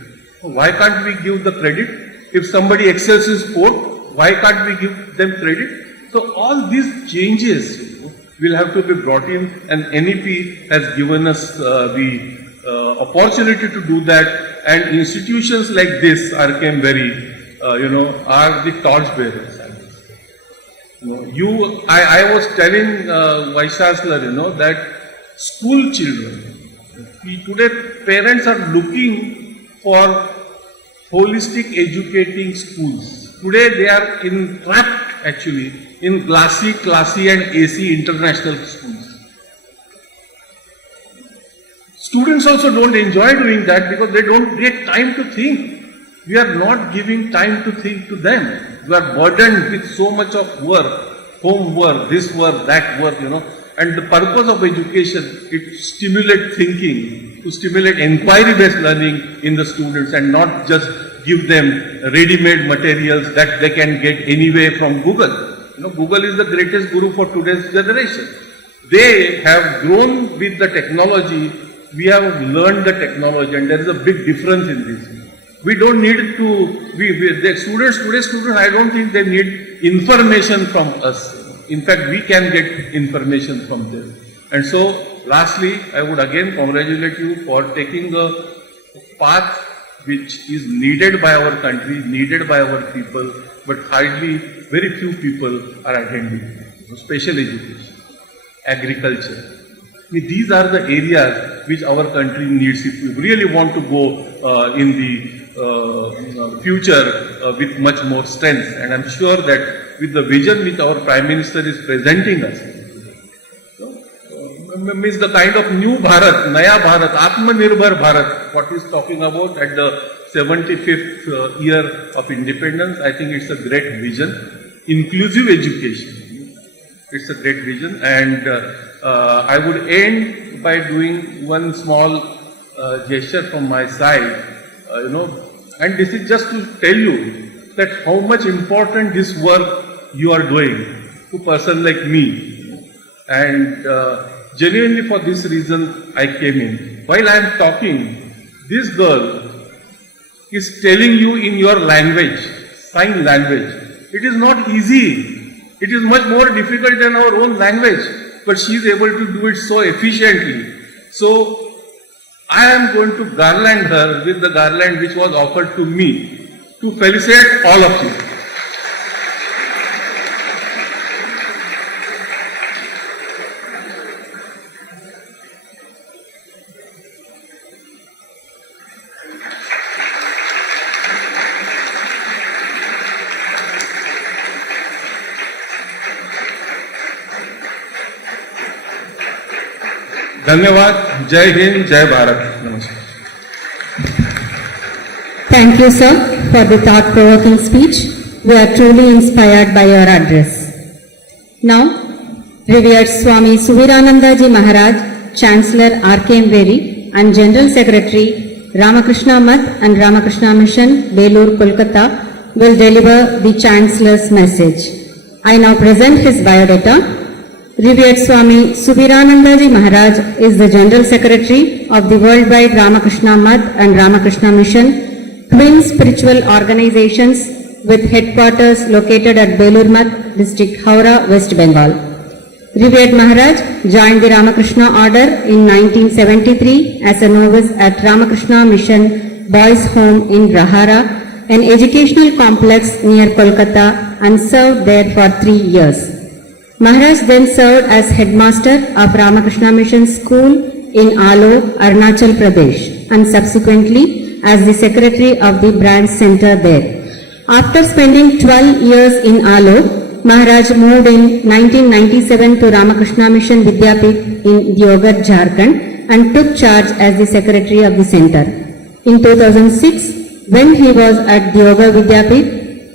Why can't we give the credit? If somebody excels in sport, why can't we give them credit? So all these changes will have to be brought in, and NEP has given us the opportunity to do that, and institutions like this, RKMVERI, are the torchbearers. I was telling Vice Chancellor, that school children, today parents are looking for holistic educating schools. Today they are trapped actually in classy and AC international schools. Students also don't enjoy doing that because they don't get time to think. We are not giving time to think to them. We are burdened with so much of work, homework, this work, that work, And the purpose of education is to stimulate thinking, to stimulate inquiry-based learning in the students, and not just give them ready-made materials that they can get anyway from Google. Google is the greatest guru for today's generation. They have grown with the technology. We have learned the technology, and there is a big difference in this. We don't need to, today's students, I don't think they need information from us. In fact, we can get information from them. And so, lastly, I would again congratulate you for taking a path which is needed by our country, needed by our people, but very few people are attending. Special education, agriculture. These are the areas which our country needs if we really want to go in the future with much more strength. And I'm sure that with the vision which our Prime Minister is presenting us. Means the kind of new Bharat, Naya Bharat, Atmanirbhar Bharat, what he's talking about at the 75th year of independence. I think it's a great vision. Inclusive education, it's a great vision, and I would end by doing one small gesture from my side, and this is just to tell you that how much important this work you are doing to a person like me, and genuinely for this reason I came in. While I am talking, this girl is telling you in your language, sign language. It is not easy. It is much more difficult than our own language, but she is able to do it so efficiently. So I am going to garland her with the garland which was offered to me to felicitate all of you. धन्यवाद. जय हिंद, जय भारत. नमस्कार. Thank you, sir, for the thought-provoking speech. We are truly inspired by your address. Now, revered Swami Suviranandaji Maharaj, Chancellor RKMVERI and General Secretary Ramakrishna Math and Ramakrishna Mission, Belur, Kolkata, will deliver the Chancellor's message. I now present his biodata. Revered Swami Suviranandaji Maharaj is the General Secretary of the Worldwide Ramakrishna Math and Ramakrishna Mission, twin spiritual organizations with headquarters located at Belur Math, District Howrah, West Bengal. Revered Maharaj joined the Ramakrishna Order in 1973 as a novice at Ramakrishna Mission Boys Home in Rahara, an educational complex near Kolkata, and served there for 3 years. Maharaj then served as headmaster of Ramakrishna Mission School in Alo, Arunachal Pradesh, and subsequently as the secretary of the branch center there. After spending 12 years in Alo, Maharaj moved in 1997 to Ramakrishna Mission Vidyapith in Diogar, Jharkhand, and took charge as the secretary of the center. In 2006, when he was at Diogar Vidyapith,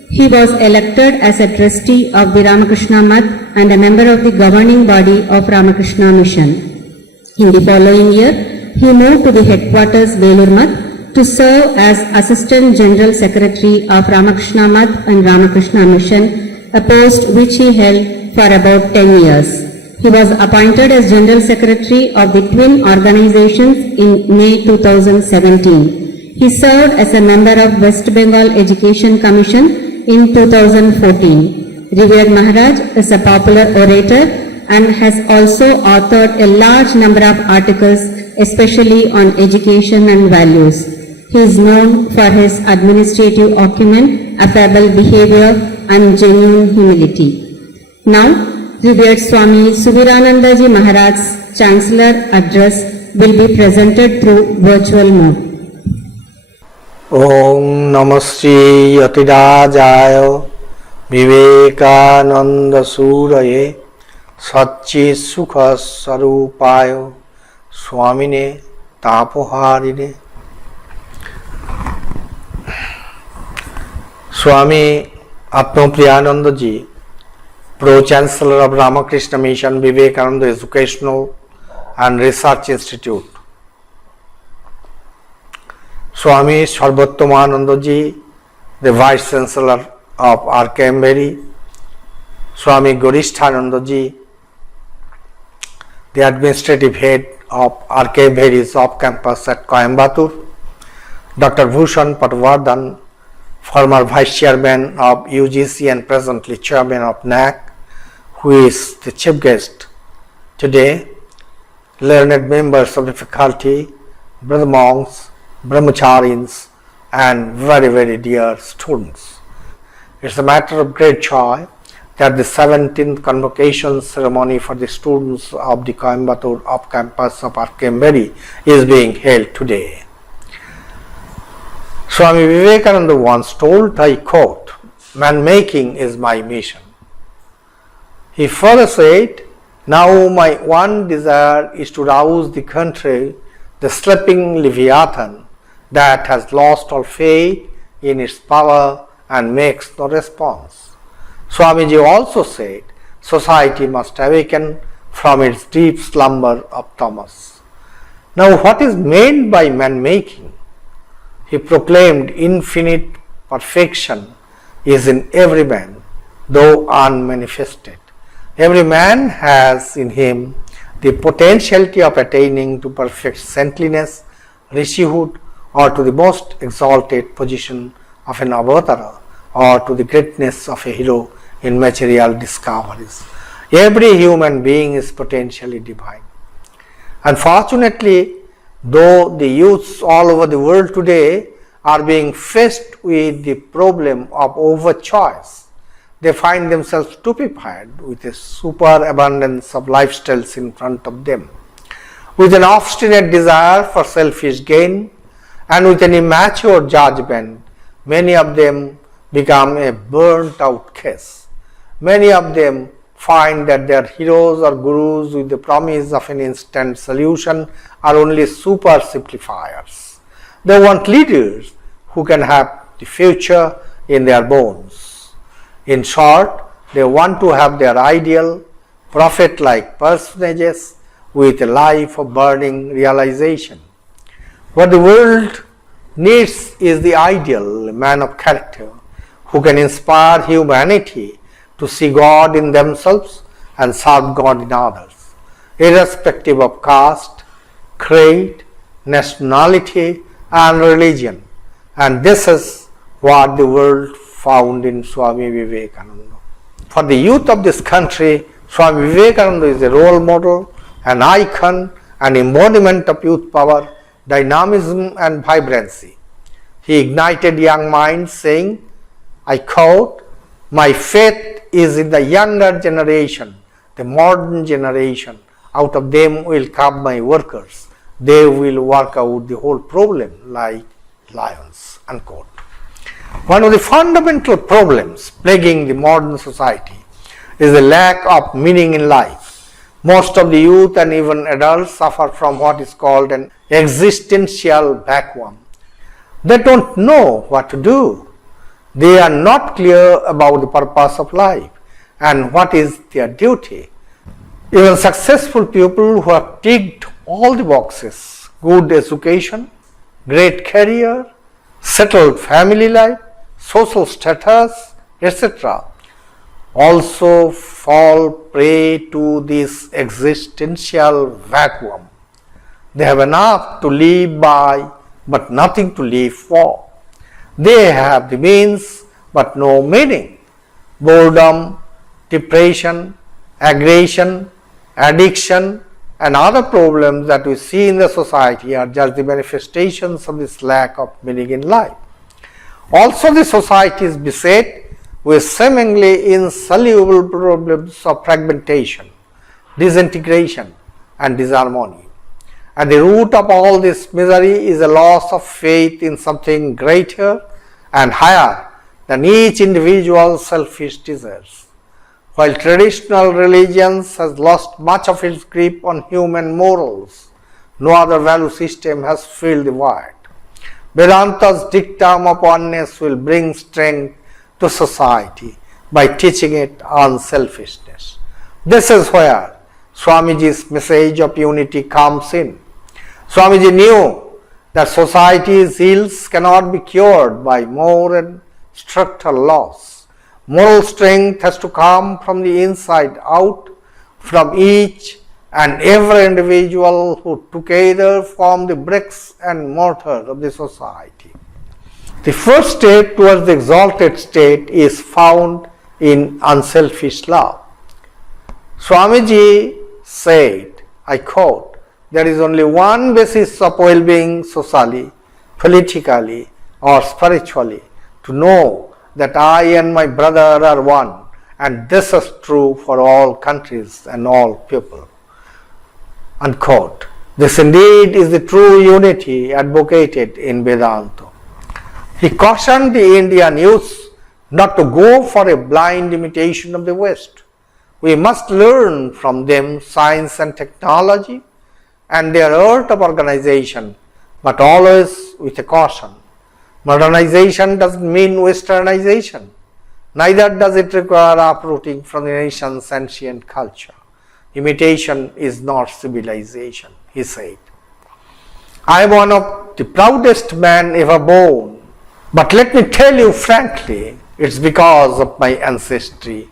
he was elected as a trustee of the Ramakrishna Math and a member of the governing body of Ramakrishna Mission. In the following year, he moved to the headquarters Belur Math to serve as Assistant General Secretary of Ramakrishna Math and Ramakrishna Mission, a post which he held for about 10 years. He was appointed as General Secretary of the twin organizations in May 2017. He served as a member of West Bengal Education Commission in 2014. Revered Maharaj is a popular orator and has also authored a large number of articles, especially on education and values. He is known for his administrative acumen, affable behavior, and genuine humility. Now, Revered Swami Suviranandaji Maharaj's Chancellor address will be presented through virtual mode. ओम नमः श्री यतिराजाय विवेकानंद सूरये सच्चित् सुख स्वरूपाय स्वामिने तापहारिणे. स्वामी Atmapriyananda ji, Pro Chancellor of Ramakrishna Mission Vivekananda Educational and Research Institute. Swami Sarvottomananda ji, the Vice Chancellor of RKMVERI, Swami Gorishtananda ji, the Administrative Head of RKMVERI's off-campus at Coimbatore, Dr. Bhushan Patwardhan, former Vice Chairman of UGC and presently Chairman of NAC, who is the chief guest today, learned members of the faculty, brother monks, brahmacharis, and very, very dear students. It's a matter of great joy that the 17th convocation ceremony for the students of the Coimbatore off-campus of RKMVERI is being held today. Swami Vivekananda once told, I quote, "Man making is my mission." He further said, "Now my one desire is to rouse the country, the sleeping Leviathan that has lost all faith in its power and makes no response." Swamiji also said, society must awaken from its deep slumber of tamas. Now, what is meant by man-making? He proclaimed infinite perfection is in every man, though unmanifested. Every man has in him the potentiality of attaining to perfect saintliness, rishihood, or to the most exalted position of an avatara, or to the greatness of a hero in material discoveries. Every human being is potentially divine. Unfortunately, though the youths all over the world today are being faced with the problem of overchoice, they find themselves stupefied with a superabundance of lifestyles in front of them. With an obstinate desire for selfish gain and with an immature judgment, many of them become a burnt out case. Many of them find that their heroes or gurus with the promise of an instant solution are only super simplifiers. They want leaders who can have the future in their bones. In short, they want to have their ideal, prophet-like personages with a life of burning realization. What the world needs is the ideal man of character who can inspire humanity to see God in themselves and serve God in others, irrespective of caste, creed, nationality, and religion. And this is what the world found in Swami Vivekananda. For the youth of this country, Swami Vivekananda is a role model, an icon, an embodiment of youth power, dynamism, and vibrancy. He ignited young minds, saying, I quote, "My faith is in the younger generation, the modern generation. Out of them will come my workers. They will work out the whole problem like lions." Unquote. One of the fundamental problems plaguing the modern society is the lack of meaning in life. Most of the youth and even adults suffer from what is called an existential vacuum. They don't know what to do. They are not clear about the purpose of life and what is their duty. Even successful people who have ticked all the boxes, good education, great career, settled family life, social status, etc., also fall prey to this existential vacuum. They have enough to live by but nothing to live for. They have the means but no meaning. Boredom, depression, aggression, addiction, and other problems that we see in the society are just the manifestations of this lack of meaning in life. Also, the society is beset with seemingly insoluble problems of fragmentation, disintegration, and disharmony. At the root of all this misery is a loss of faith in something greater and higher than each individual's selfish desires. While traditional religions has lost much of its grip on human morals, no other value system has filled the void. Vedanta's dictum of oneness will bring strength to society by teaching it unselfishness. This is where Swamiji's message of unity comes in. Swamiji knew that society's ills cannot be cured by more and stricter laws. Moral strength has to come from the inside out, from each and every individual who together form the bricks and mortar of the society. The first step towards the exalted state is found in unselfish love. Swamiji said, I quote, "There is only one basis of well-being socially, politically, or spiritually, to know that I and my brother are one, and this is true for all countries and all people." Unquote. This indeed is the true unity advocated in Vedanta. He cautioned the Indian youth not to go for a blind imitation of the West. we must learn from them science and technology and their art of organization, but always with a caution. Modernization doesn't mean westernization. Neither does it require uprooting from the nation's ancient culture. Imitation is not civilization, he said. I am one of the proudest men ever born, but let me tell you frankly, it's because of my ancestry.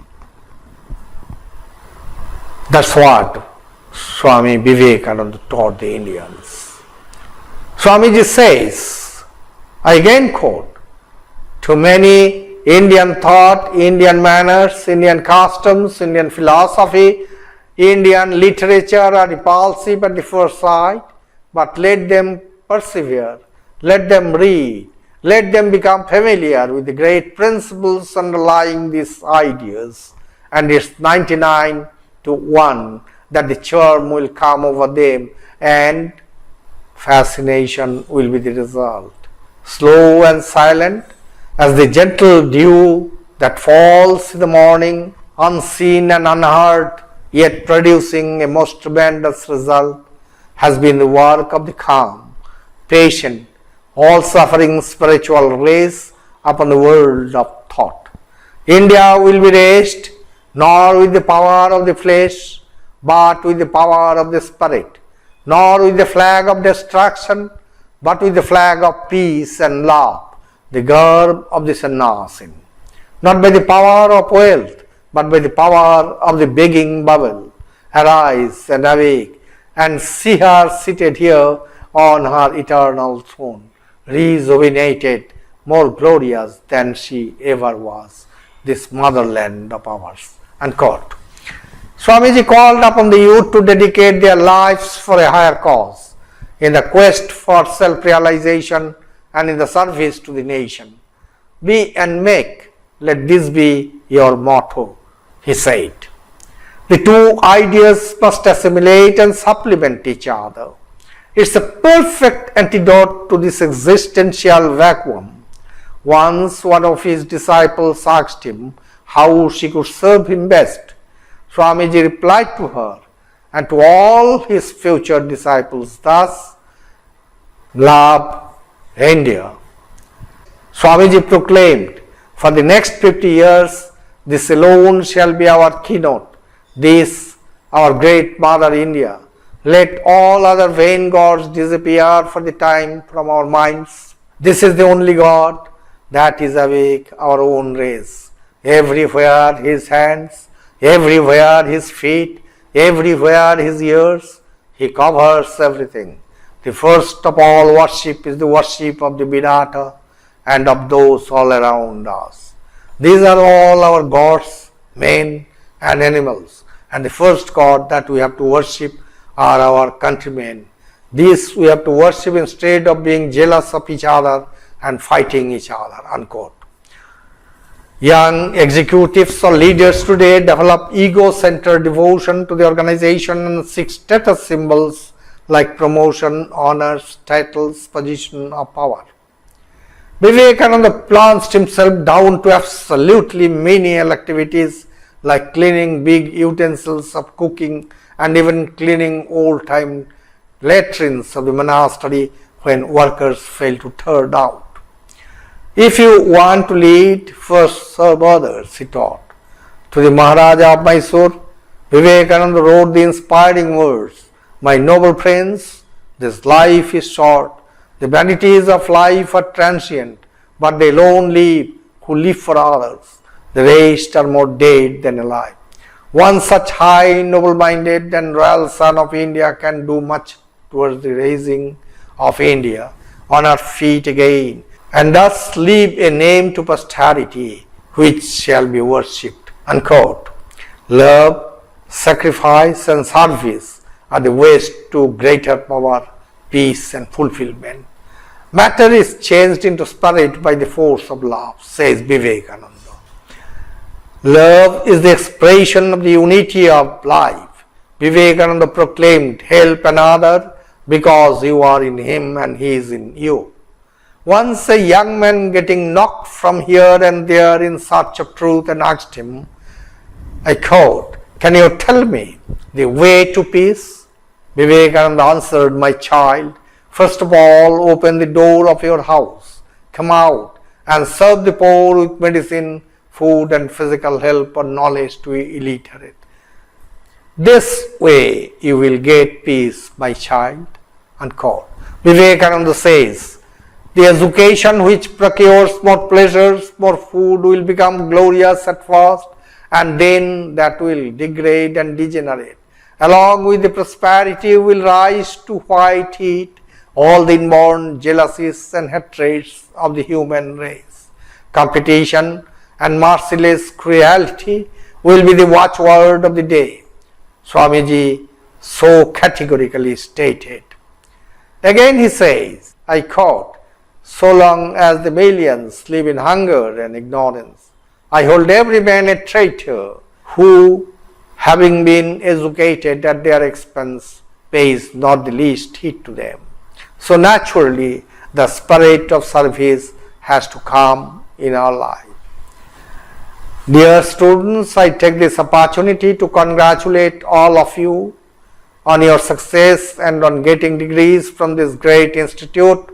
That's what Swami Vivekananda taught the Indians. Swamiji says, I again quote, to many Indian thought, Indian manners, Indian customs, Indian philosophy, Indian literature are repulsive at the first sight, but let them persevere, let them read, let them become familiar with the great principles underlying these ideas, and it's 99 to 1 that the charm will come over them and fascination will be the result. Slow and silent as the gentle dew that falls in the morning, unseen and unheard, yet producing a most tremendous result, has been the work of the calm, patient, all-suffering spiritual race upon the world of thought. India will be raised nor with the power of the flesh, but with the power of the spirit, nor with the flag of destruction, but with the flag of peace and love, the garb of the sannyasin. Not by the power of wealth, but by the power of the begging bubble. Arise and awake, and see her seated here on her eternal throne, rejuvenated, more glorious than she ever was, this motherland of ours. Unquote. Swamiji called upon the youth to dedicate their lives for a higher cause, in the quest for self-realization and in the service to the nation. Be and make, let this be your motto, he said. The two ideas must assimilate and supplement each other. It's a perfect antidote to this existential vacuum. Once one of his disciples asked him how she could serve him best. Swamiji replied to her and to all his future disciples thus, love India. Swamiji proclaimed, for the next 50 years, this alone shall be our keynote, this our great mother India. Let all other vain gods disappear for the time from our minds. This is the only God that is awake, our own race. Everywhere his hands, everywhere his feet, everywhere his ears, he covers everything. The first of all worship is the worship of the Vidata and of those all around us. These are all our gods, men and animals, and the first God that we have to worship are our countrymen. These we have to worship instead of being jealous of each other and fighting each other. Unquote. Young executives or leaders today develop ego-centered devotion to the organization and seek status symbols like promotion, honors, titles, position or power. Vivekananda plunged himself down to absolutely menial activities like cleaning big utensils of cooking and even cleaning old-time latrines of the monastery when workers failed to turn out. If you want to lead, first serve others, he taught. To the Maharaja of Mysore, Vivekananda wrote the inspiring words, my noble friends, this life is short, the vanities of life are transient, but they alone live who live for others. The rest are more dead than alive. One such high, noble-minded and royal son of India can do much towards the raising of India on her feet again, and thus leave a name to posterity which shall be worshipped. Unquote. Love, sacrifice and service are the ways to greater power, peace and fulfillment. Matter is changed into spirit by the force of love, says Vivekananda. Love is the expression of the unity of life. Vivekananda proclaimed, help another because you are in him and he is in you. Once a young man getting knocked from here and there in search of truth and asked him, I quote, Can you tell me the way to peace? Vivekananda answered, my child, first of all, open the door of your house, come out and serve the poor with medicine, food and physical help or knowledge to illiterate. This way you will get peace, my child. Unquote. Vivekananda says, the education which procures more pleasures, more food will become glorious at first, and then that will degrade and degenerate. Along with the prosperity will rise to white heat all the inborn jealousies and hatreds of the human race. Competition and merciless cruelty will be the watchword of the day, Swamiji so categorically stated. Again he says, I quote, so long as the millions live in hunger and ignorance, I hold every man a traitor who, having been educated at their expense, pays not the least heed to them. So naturally, the spirit of service has to come in our life. Dear students, I take this opportunity to congratulate all of you on your success and on getting degrees from this great institute.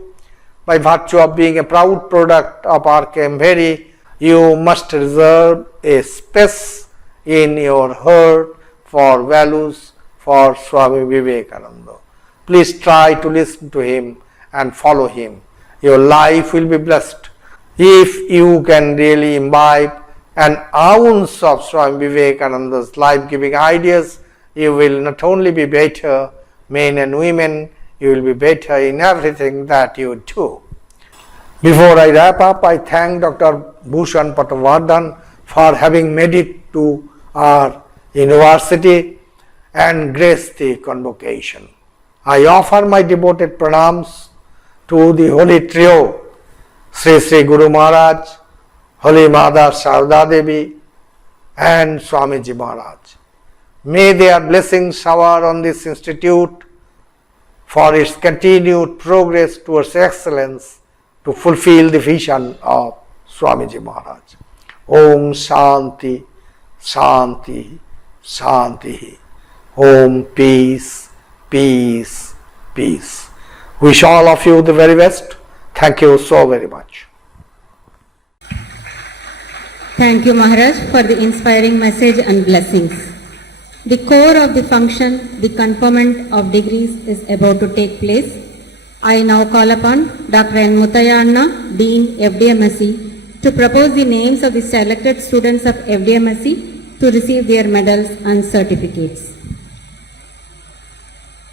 By virtue of being a proud product of RKMVERI, you must reserve a space in your heart for values for Swami Vivekananda. Please try to listen to him and follow him. Your life will be blessed. If you can really imbibe an ounce of Swami Vivekananda's life-giving ideas, you will not only be better men and women, you will be better in everything that you do. Before I wrap up, I thank Dr. Bhushan Patavardhan for having made it to our university and graced the convocation. I offer my devoted pranams to the holy trio, Sri Sri Guru Maharaj, Holy Mother Sharda Devi and Swamiji Maharaj. May their blessings shower on this institute for its continued progress towards excellence to fulfill the vision of Swamiji Maharaj. Om Shanti, Shanti, Shanti. Om Peace, Peace, Peace. Wish all of you the very best. Thank you so very much. Thank you, Maharaj, for the inspiring message and blessings. The core of the function, the conferment of degrees, is about to take place. I now call upon Dr. N. Muthayanna, Dean, FDMSc, to propose the names of the selected students of FDMSc to receive their medals and certificates.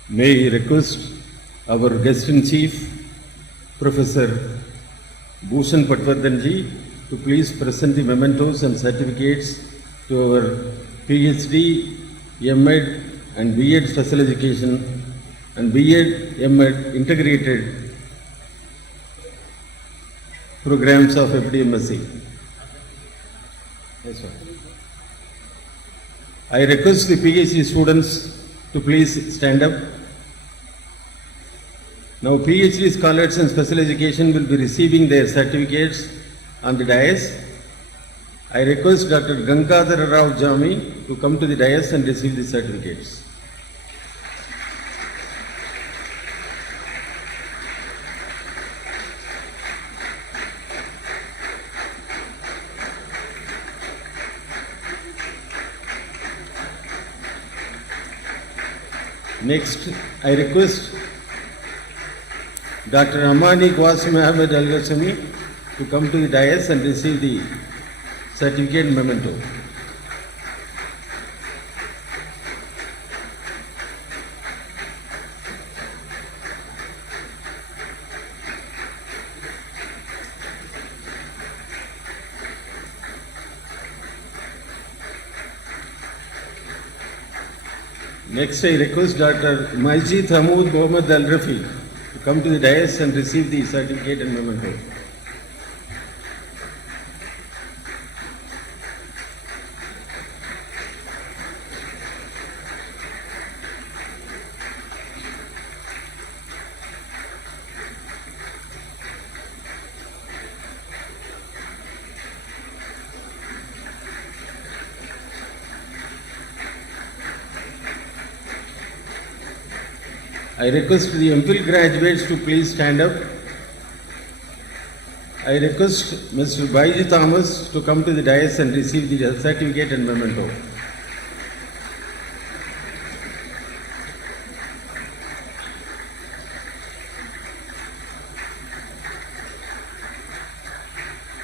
May I request our guest in chief, Professor Bhushan Patwardhanji, to please present the mementos and certificates to our PhD, M.Ed and B.Ed Special Education and B.Ed, M.Ed integrated programs of FDMSc. Yes, sir. I request the PhD students to please stand up. Now PhD scholars in special education will be receiving their certificates on the dais. I request Dr. Gangadhar Rao Jami to come to the dais and receive the certificates. Next, I request Dr. Amani Qasim Ahmed Al-Ghasami to come to the dais and receive the certificate memento. Next, I request Dr. Majid Hamoud Mohammad Al-Rafi to come to the dais and receive the certificate and memento. I request the MPhil graduates to please stand up. I request Mr. Baiju Thomas to come to the dais and receive the certificate and memento.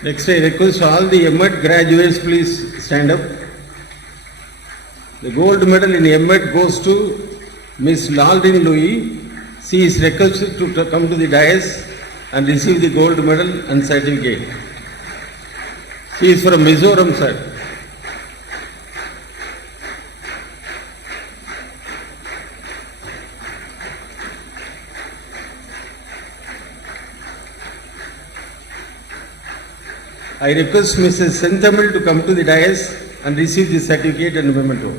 Next, I request all the MEd graduates please stand up. The gold medal in MEd goes to Miss Laldin Louis. She is requested to come to the dais and receive the gold medal and certificate. She is from Mizoram, sir. I request Mrs. Senthamil to come to the dais and receive the certificate and memento.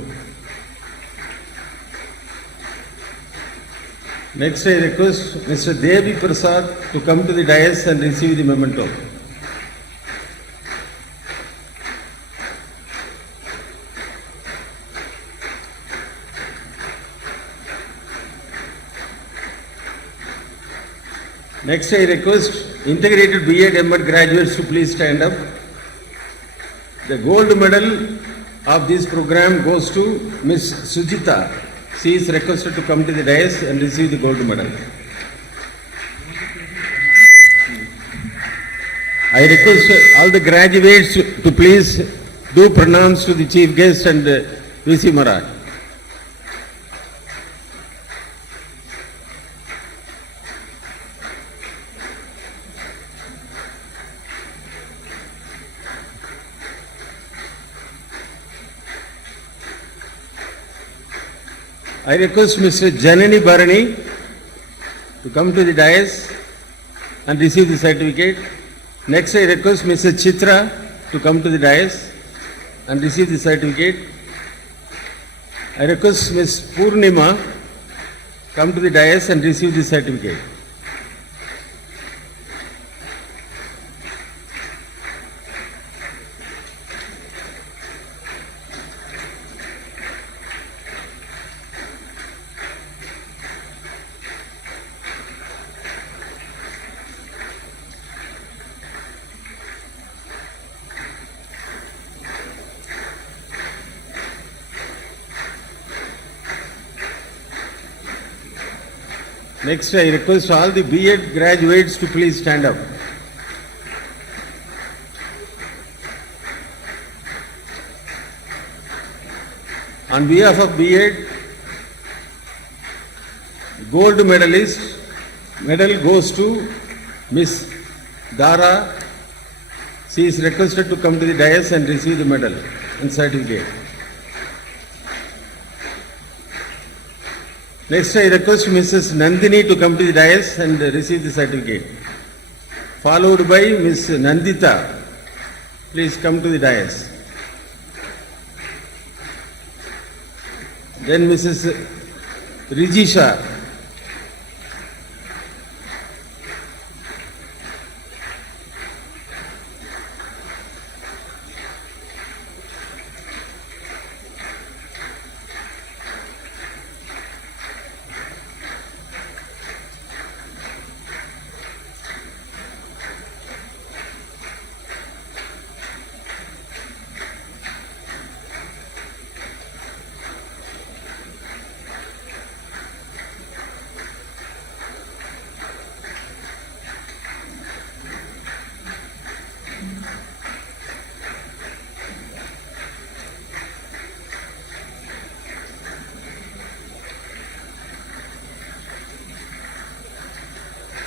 Next, I request Mr. Devi Prasad to come to the dais and receive the memento. Next, I request integrated B.Ed. MEd graduates to please stand up. The gold medal of this program goes to Miss Sujita. She is requested to come to the dais and receive the gold medal. I request all the graduates to please do pranams to the chief guest and VC Maharaj. I request Mr. Janani Bharani to come to the dais and receive the certificate. Next, I request Mr. Chitra to come to the dais and receive the certificate. I request Ms. Purnima come to the dais and receive the certificate. Next, I request all the B.Ed. graduates to please stand up. On behalf of B.Ed., gold medalist, medal goes to Miss Dara. She is requested to come to the dais and receive the medal and certificate. Next, I request Mrs. Nandini to come to the dais and receive the certificate, followed by Miss Nandita. Please come to the dais. Then Mrs. Rijisha.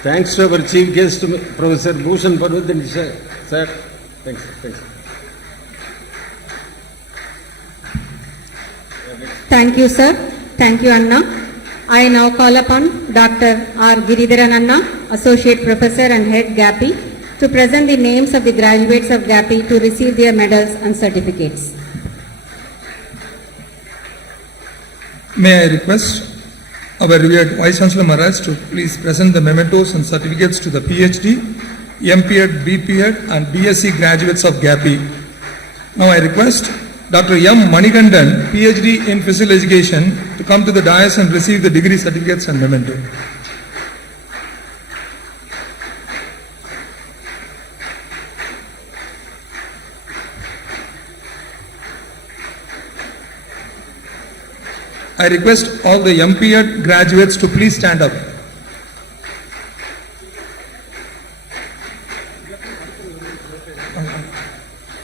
Thanks to our chief guest, Professor Bhushan Parvatan, sir. Thanks. Thank you, sir. Thank you, Anna. I now call upon Dr. R. Giridharan Anna, Associate Professor and Head GAPI, to present the names of the graduates of GAPI to receive their medals and certificates. May I request our revered Vice Chancellor Maharaj to please present the mementos and certificates to the PhD, MPed, BPed and BSc graduates of GAPI. Now I request Dr. M. Manikandan, PhD in Physical Education, to come to the dais and receive the degree certificates and memento. I request all the MPEd graduates to please stand up.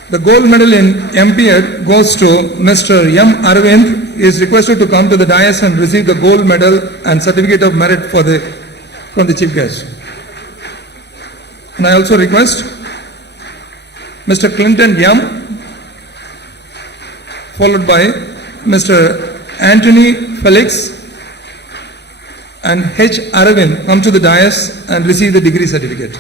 The gold medal in MPEd goes to Mr. M. Arvind. He is requested to come to the dais and receive the gold medal and certificate of merit from the chief guest. And I also request Mr. Clinton M. followed by Mr. Anthony Felix and H. Arvind come to the dais and receive the degree certificate.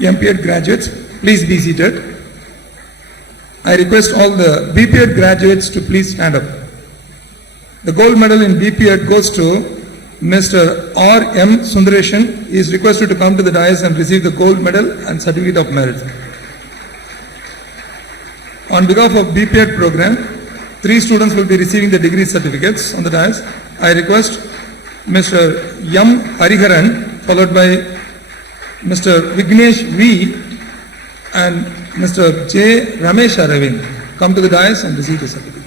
MPEd graduates, please be seated. I request all the BPEd graduates to please stand up. The gold medal in BPEd goes to Mr. R. M. Sundareshan. He is requested to come to the dais and receive the gold medal and certificate of merit. On behalf of BPEd program, 3 students will be receiving the degree certificates on the dais. I request Mr. M. Hariharan, followed by Mr. Vignesh V. and Mr. J. Ramesh Aravind come to the dais and receive the certificate.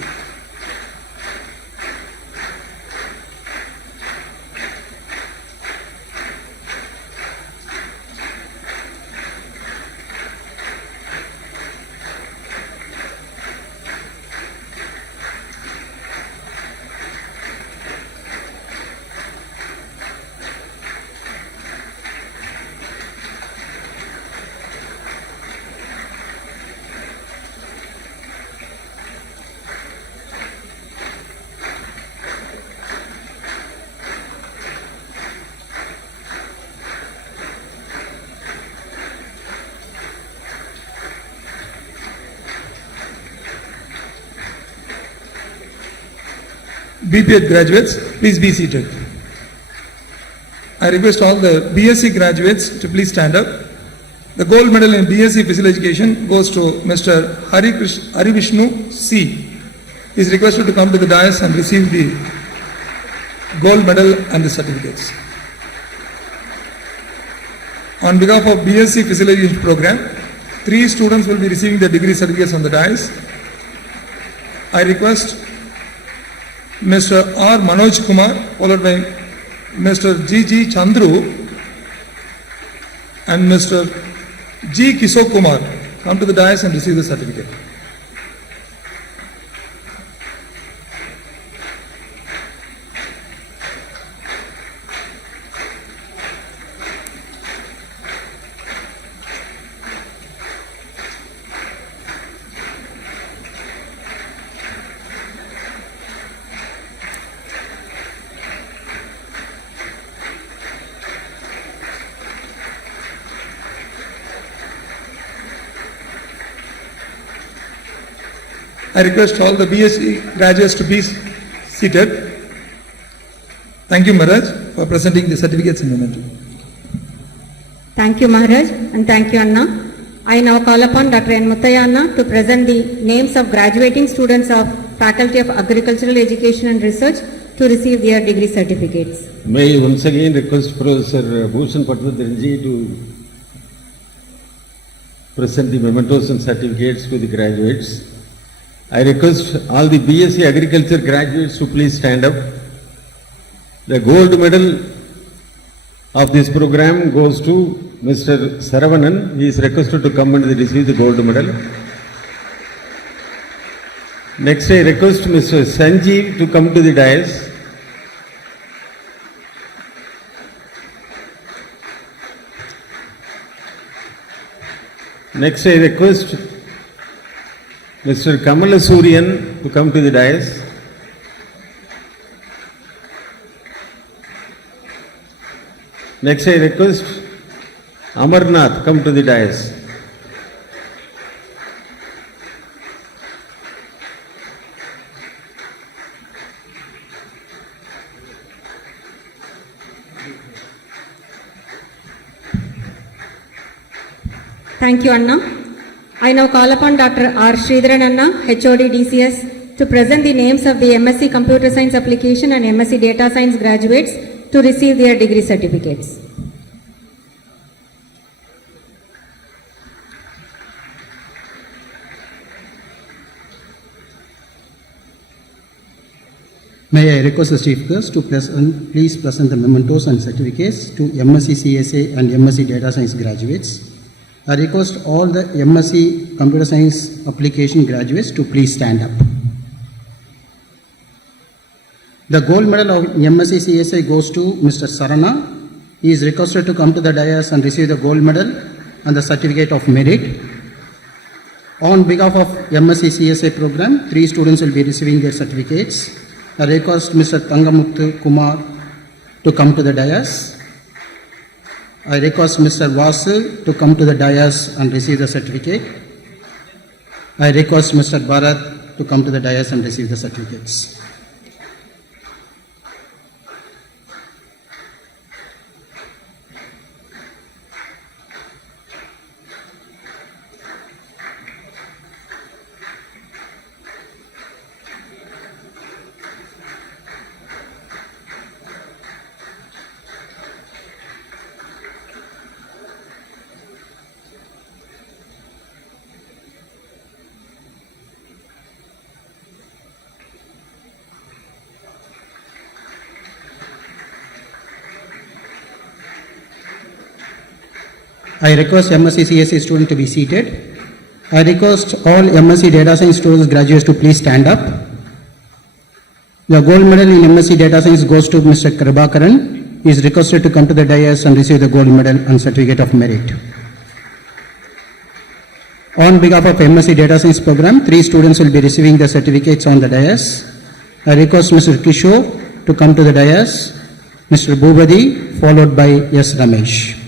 BPEd graduates, please be seated. I request all the BSc graduates to please stand up. The gold medal in BSc Physical Education goes to Mr. Harivishnu C. He is requested to come to the dais and receive the gold medal and the certificates. On behalf of BSc Physical Education program, 3 students will be receiving the degree certificates on the dais. I request Mr. R. Manoj Kumar, followed by Mr. G. G. Chandru and Mr. G. Kishore Kumar come to the dais and receive the certificate. I request all the BSc graduates to be seated. Thank you, Maharaj, for presenting the certificates and memento. Thank you, Maharaj, and thank you, Anna. I now call upon Dr. N. Muttaya Anna to present the names of graduating students of Faculty of Agricultural Education and Research to receive their degree certificates. May I once again request Professor Bhushan Patwardhanji to present the mementos and certificates to the graduates. I request all the BSc Agriculture graduates to please stand up. The gold medal of this program goes to Mr. Saravanan. He is requested to come and receive the gold medal. Next, I request Mr. Sanjeev to come to the dais. Next, I request Mr. Kamala Suryan to come to the dais. Next, I request Amarnath come to the dais. Thank you, Anna. I now call upon Dr. R. Sridharan Anna, HOD DCS, to present the names of the MSc Computer Science Application and MSc Data Science graduates to receive their degree certificates. May I request the chief guest to please present the mementos and certificates to MSc CSA and MSc Data Science graduates. I request all the MSc Computer Science application graduates to please stand up. The gold medal of MSc CSA goes to Mr. Sarana. He is requested to come to the dais and receive the gold medal and the certificate of merit. On behalf of MSc CSA program, 3 students will be receiving their certificates. I request Mr. Tangamuthu Kumar to come to the dais. I request Mr. Vasu to come to the dais and receive the certificate. I request Mr. Bharat to come to the dais and receive the certificates. I request MSc CSA students to be seated. I request all MSc Data Science students graduates to please stand up. The gold medal in MSc Data Science goes to Mr. Kribakaran. He is requested to come to the dais and receive the gold medal and certificate of merit. On behalf of MSc Data Science program, 3 students will be receiving the certificates on the dais. I request Mr. Kishore to come to the dais, Mr. Bhubadi, followed by S. Ramesh.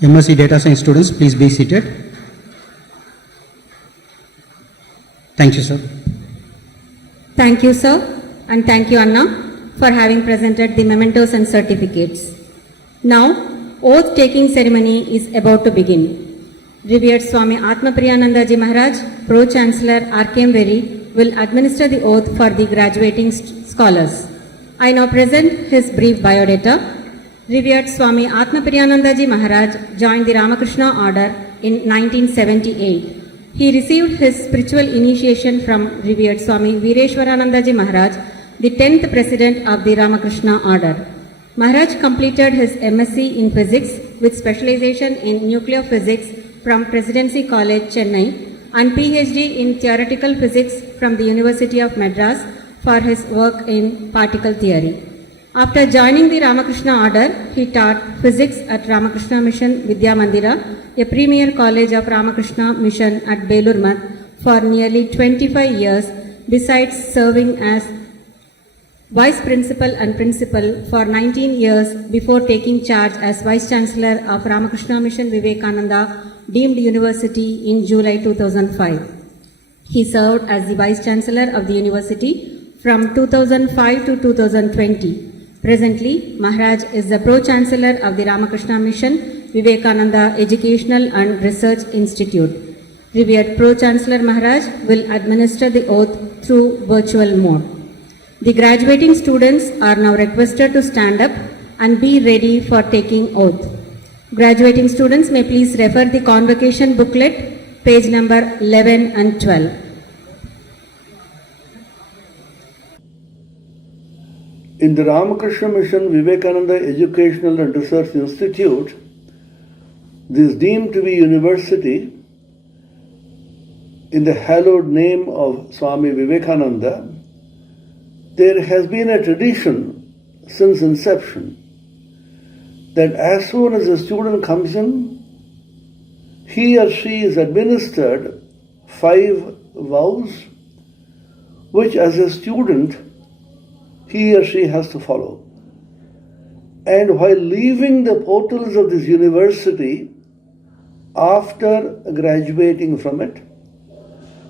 MSc Data Science students, please be seated. Thank you, sir. Thank you, sir, and thank you, Anna, for having presented the mementos and certificates. Now, oath taking ceremony is about to begin. Revered Swami Atmapriyanandaji Maharaj, Pro Chancellor RKMVERI, will administer the oath for the graduating scholars. I now present his brief biodata. Revered Swami Atmapriyanandaji Maharaj joined the Ramakrishna order in 1978. He received his spiritual initiation from Revered Swami Veereshwaranandaji Maharaj, the 10th president of the Ramakrishna order. Maharaj completed his MSc in physics with specialization in nuclear physics from Presidency College, Chennai, and PhD in theoretical physics from the University of Madras for his work in particle theory. After joining the Ramakrishna order, he taught physics at Ramakrishna Mission Vidya Mandira, a premier college of Ramakrishna Mission at Belur Math, for nearly 25 years, besides serving as Vice Principal and Principal for 19 years before taking charge as Vice Chancellor of Ramakrishna Mission Vivekananda Deemed University in July 2005. He served as the Vice Chancellor of the University from 2005 to 2020. Presently, Maharaj is the Pro-Chancellor of the Ramakrishna Mission, Vivekananda Educational and Research Institute. Revered Pro-Chancellor Maharaj will administer the oath through virtual mode. The graduating students are now requested to stand up and be ready for taking oath. Graduating students may please refer the Convocation booklet, page number 11 and 12. In the Ramakrishna Mission Vivekananda Educational and Research Institute, this deemed to be university, in the hallowed name of Swami Vivekananda, there has been a tradition since inception that as soon as a student comes in, he or she is administered 5 vows, which as a student he or she has to follow. And while leaving the portals of this university after graduating from it,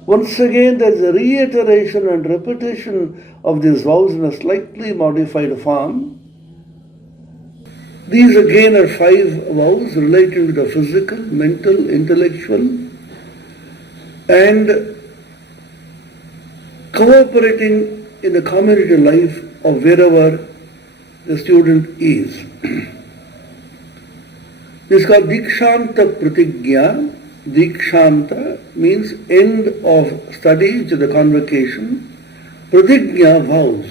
once again there is a reiteration and repetition of these vows in a slightly modified form. These again are 5 vows relating to the physical, mental, intellectual, and cooperating in the community life of wherever the student is. This is called Dikshanta Pratigya. Dikshanta means end of study to the convocation. Pratigya, vows.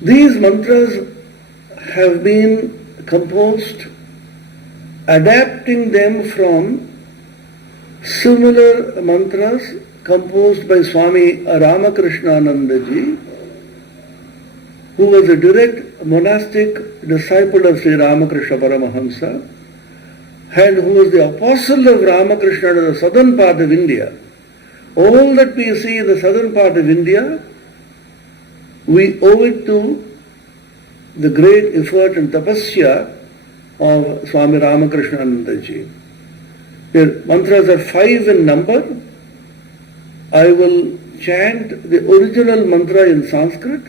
These mantras have been composed, adapting them from similar mantras composed by Swami Ramakrishna ji, who was a direct monastic disciple of Sri Ramakrishna Paramahamsa, and who was the apostle of Ramakrishna to the southern part of India. All that we see in the southern part of India, we owe it to the great effort and tapasya of Swami Ramakrishna ji. The mantras are 5 in number. I will chant the original mantra in Sanskrit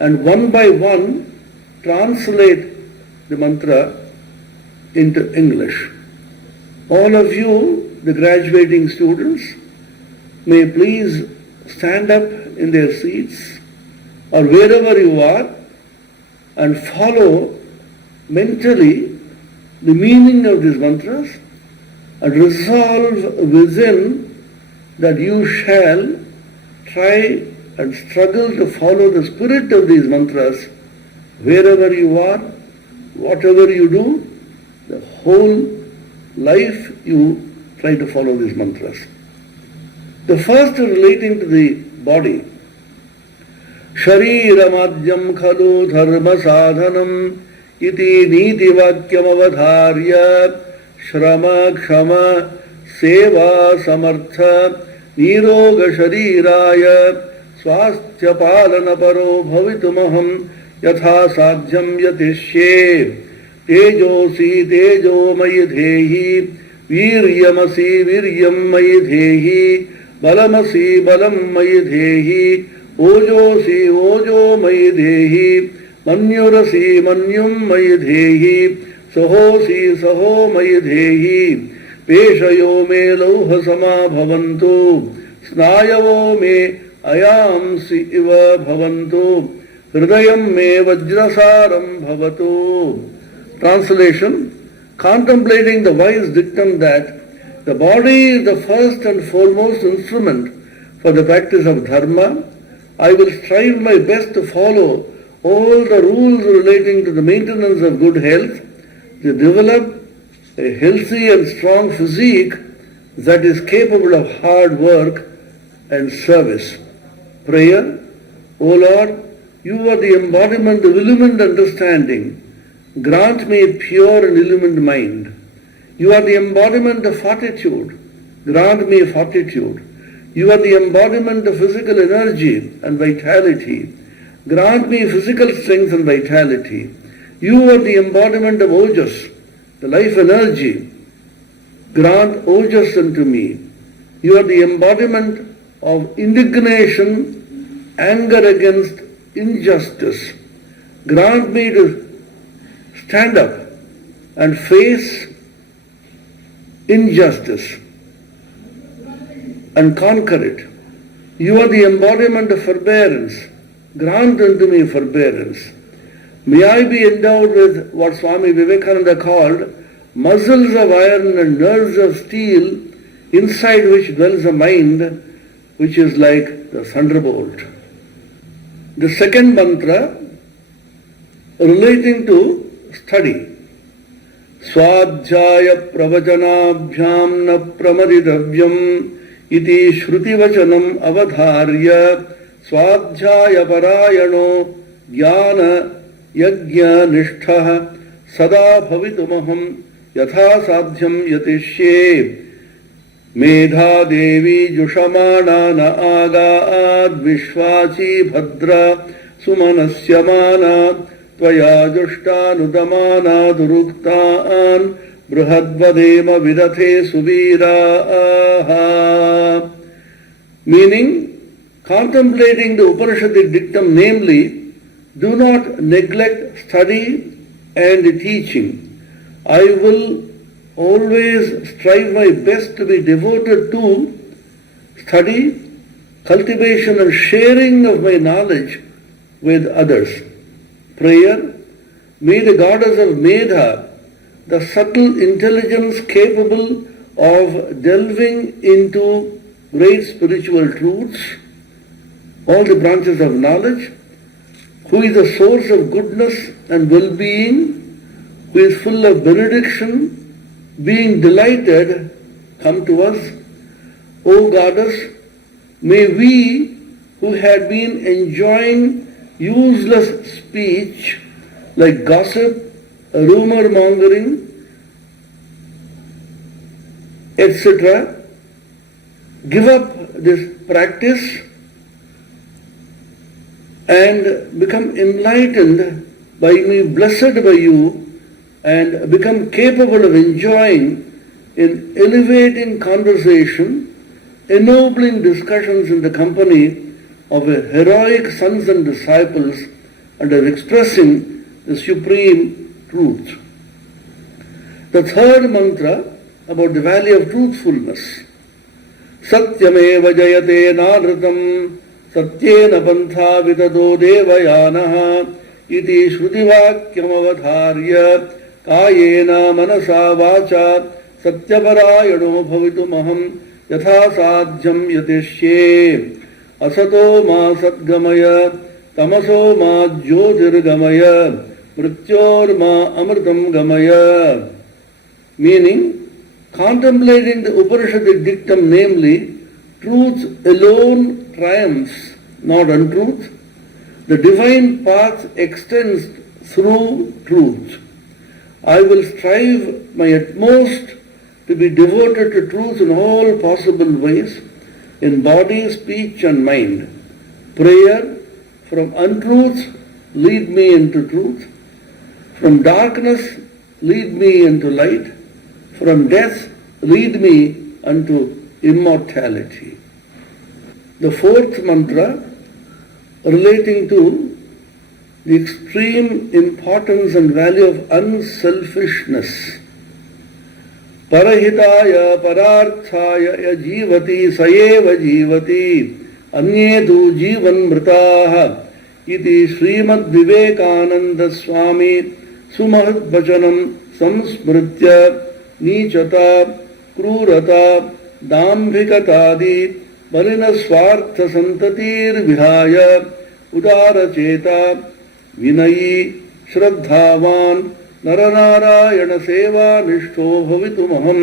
and one by one translate the mantra into English. All of you, the graduating students, may please stand up in their seats or wherever you are and follow mentally the meaning of these mantras and resolve within that you shall try and struggle to follow the spirit of these mantras wherever you are, whatever you do, the whole life you try to follow these mantras. The first is relating to the body. Shariramadhyam khalu dharma sadhanam iti niti vakyam avadharya shrama kshama seva samartha niroga shariraya swastya palana paro bhavitumaham yatha sadhyam yatishye tejosi tejomayi dhehi viryamasi viryamayi dhehi balamasi balammayi dhehi ojosi ojomayi dhehi manyurasi manyummayi dhehi sahosi sahomayi dhehi पेशयो मे लौह समा भवन्तु स्नायवो मे अयांसि इव भवन्तु हृदयं मे वज्रसारं भवतु. Translation: contemplating the wise dictum that the body is the first and foremost instrument for the practice of dharma, I will strive my best to follow all the rules relating to the maintenance of good health, to develop a healthy and strong physique that is capable of hard work and service. Prayer: O Lord, you are the embodiment of illumined understanding. Grant me a pure and illumined mind. You are the embodiment of fortitude. Grant me fortitude. You are the embodiment of physical energy and vitality. Grant me physical strength and vitality. You are the embodiment of ojas, the life energy. Grant ojas unto me. You are the embodiment of indignation anger against injustice. Grant me to stand up and face injustice and conquer it. You are the embodiment of forbearance. Grant unto me forbearance. May I be endowed with what Swami Vivekananda called muscles of iron and nerves of steel, inside which dwells a mind which is like the thunderbolt. The second mantra relating to study. Swadhyaya pravajanabhyam na pramaditavyam iti shrutivachanam avadharya swadhyaya parayano jnana yajna nishtha sada bhavitumaham yatha sadhyam yatishye मेधा देवी जुषमाणा न आगाद विश्वासी भद्रा सुमनस्यमाना त्वया जुष्टानुदमाना दुरुक्तान बृहद्वदेम विदथे सुवीराः. Meaning, contemplating the Upanishadic dictum, namely, do not neglect study and teaching. I will always strive my best to be devoted to study, cultivation and sharing of my knowledge with others. Prayer, may the goddess of Medha, the subtle intelligence capable of delving into great spiritual truths, all the branches of knowledge, who is the source of goodness and well-being, who is full of benediction, being delighted, come to us. O Goddess, may we who had been enjoying useless speech like gossip, rumor mongering, etc., give up this practice and become enlightened by me, blessed by you, and become capable of enjoying in elevating conversation, ennobling discussions in the company of a heroic sons and disciples, and of expressing the supreme truth. The third mantra about the valley of truthfulness. Satyameva jayate nadritam satyena pantha vitado devayanaha iti shrutivakyam avadharya कायेन मनसा वाचा सत्यपरायणो भवितुमहं यथा साध्यं यतिष्ये असतो मा सद्गमय तमसो मा ज्योतिर्गमय मृत्योर्मा अमृतं गमय. Meaning, contemplating the Upanishadic dictum, namely, truth alone triumphs, not untruth. The divine path extends through truth. I will strive my utmost to be devoted to truth in all possible ways, in body, speech and mind. Prayer, from untruth, lead me into truth. From darkness, lead me into light. From death, lead me unto immortality. The fourth mantra, relating to the extreme importance and value of unselfishness. Parahitaya pararthaya jivati sayeva jivati anye tu jivan mritaha iti Srimad Vivekananda Swami Sumahat Bachanam Samsmritya Nichata Krurata Dambhikatadi Balina Swartha Santatir Vihaya Udara Cheta विनयी श्रद्धावान नरनारायण सेवा निष्ठो भवितुमहं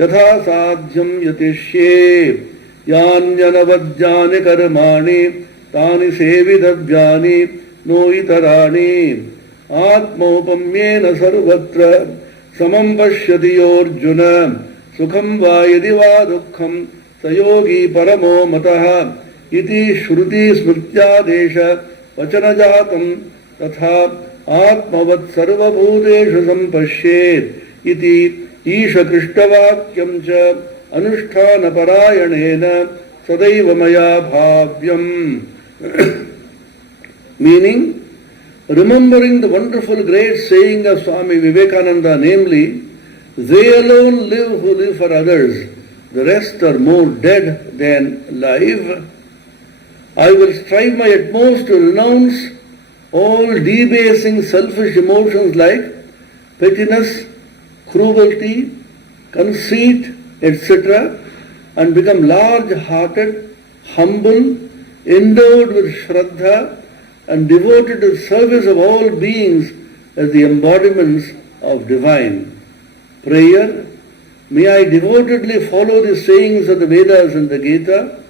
यथा साध्यं यतिष्ये यान्यनवद्यानि कर्माणि तानि सेवितव्यानि no इतराणि आत्मौपम्येन सर्वत्र समं पश्यति योऽर्जुन सुखं वा यदि वा दुःखं स योगी परमो मतः इति श्रुति स्मृत्यादेश वचनजातं तथा आत्मवत् सर्वभूतेषु सम्पश्येत् इति ईशकृष्टवाक्यं च अनुष्ठानपरायणेन सदैव मया भाव्यम्. Meaning, remembering the wonderful great saying of Swami Vivekananda, namely, they alone live who live for others, the rest are more dead than alive. I will strive my utmost to renounce all debasing selfish emotions like pettiness, cruelty, conceit, etc., and become large-hearted, humble, endowed with Shraddha, and devoted to the service of all beings as the embodiments of divine. Prayer, may I devotedly follow the sayings of the Vedas and the Gita,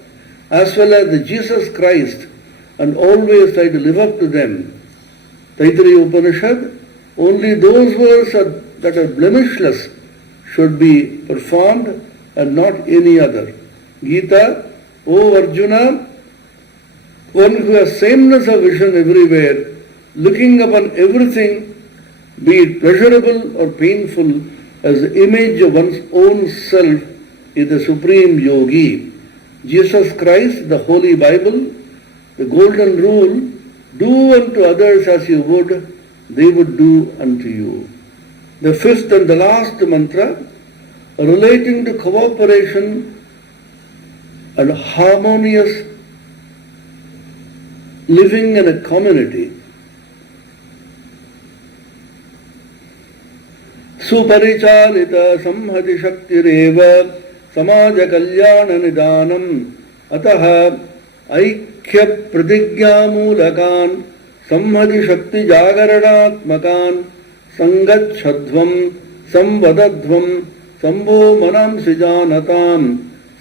as well as the Jesus Christ, and always try to live up to them. Taittiriya Upanishad, only those words that are blemishless should be performed and not any other. Gita, O Arjuna, one who has sameness of vision everywhere, looking upon everything, be it pleasurable or painful, as the image of one's own self, is the supreme yogi. Jesus Christ, the Holy Bible, the golden rule, do unto others as you would, they would do unto you. The fifth and the last mantra, relating to cooperation and harmonious living in a community. Suparichalita samhati shaktireva samaja kalyana nidanam ataha aikhya pratigya-moolakan samhati shakti jagaranatmakan sangachhadvam samvadadvam sambho manam sijanatam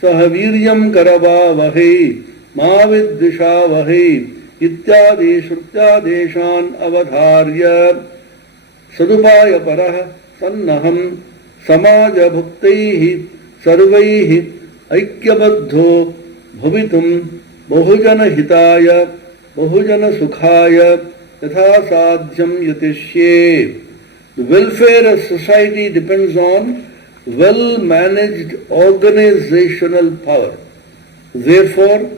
sahaviryam karavavahe mavidvishavahe इत्यादि श्रुत्यादेशान अवधार्य सदुपाय परः सन्नहं समाज भुक्तैः सर्वैः ऐक्यबद्धो भवितुं बहुजन हिताय बहुजन सुखाय यथा साध्यं यतिष्ये. The welfare of society depends on well managed organizational power. Therefore,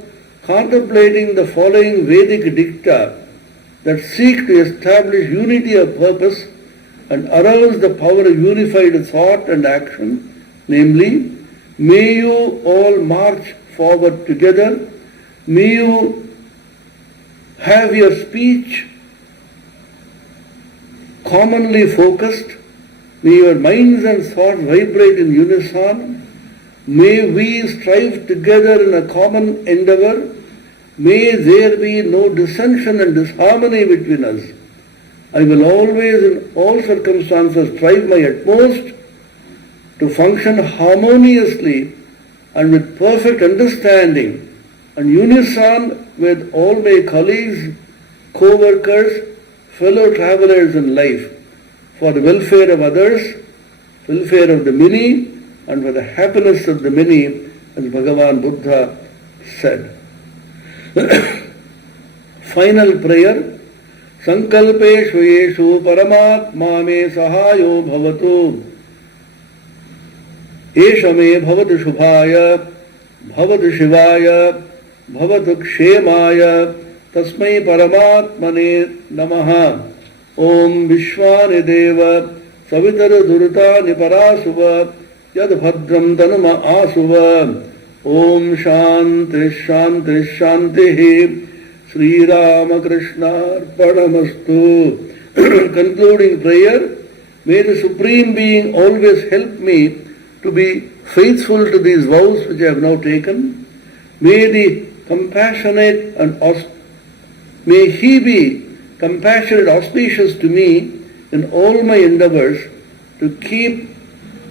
contemplating the following Vedic dicta that seek to establish unity of purpose and arouse the power of unified thought and action, namely, may you all march forward together, may you have your speech commonly focused, may your minds and thoughts vibrate in unison, may we strive together in a common endeavor. May there be no dissension and disharmony between us. I will always in all circumstances strive my utmost to function harmoniously and with perfect understanding and unison with all my colleagues, co-workers, fellow travelers in life for the welfare of others, welfare of the many, and for the happiness of the many, as Bhagavan Buddha said. Final prayer. Sankalpeshu yeshu paramatma me sahayo bhavatu. Esha me bhavatu shubhaya, bhavatu shivaya, bhavatu kshemaya, tasmai paramatmane namaha. Om Vishwani Deva Savitara Durutani Parasuva Yad Bhadram Tanuma Asuva. Om Shanti Shanti Shanti Sri Ramakrishna Arpanamastu. Concluding prayer, may the Supreme Being always help me to be faithful to these vows which I have now taken. May the compassionate and may He be compassionate, auspicious to me in all my endeavors to keep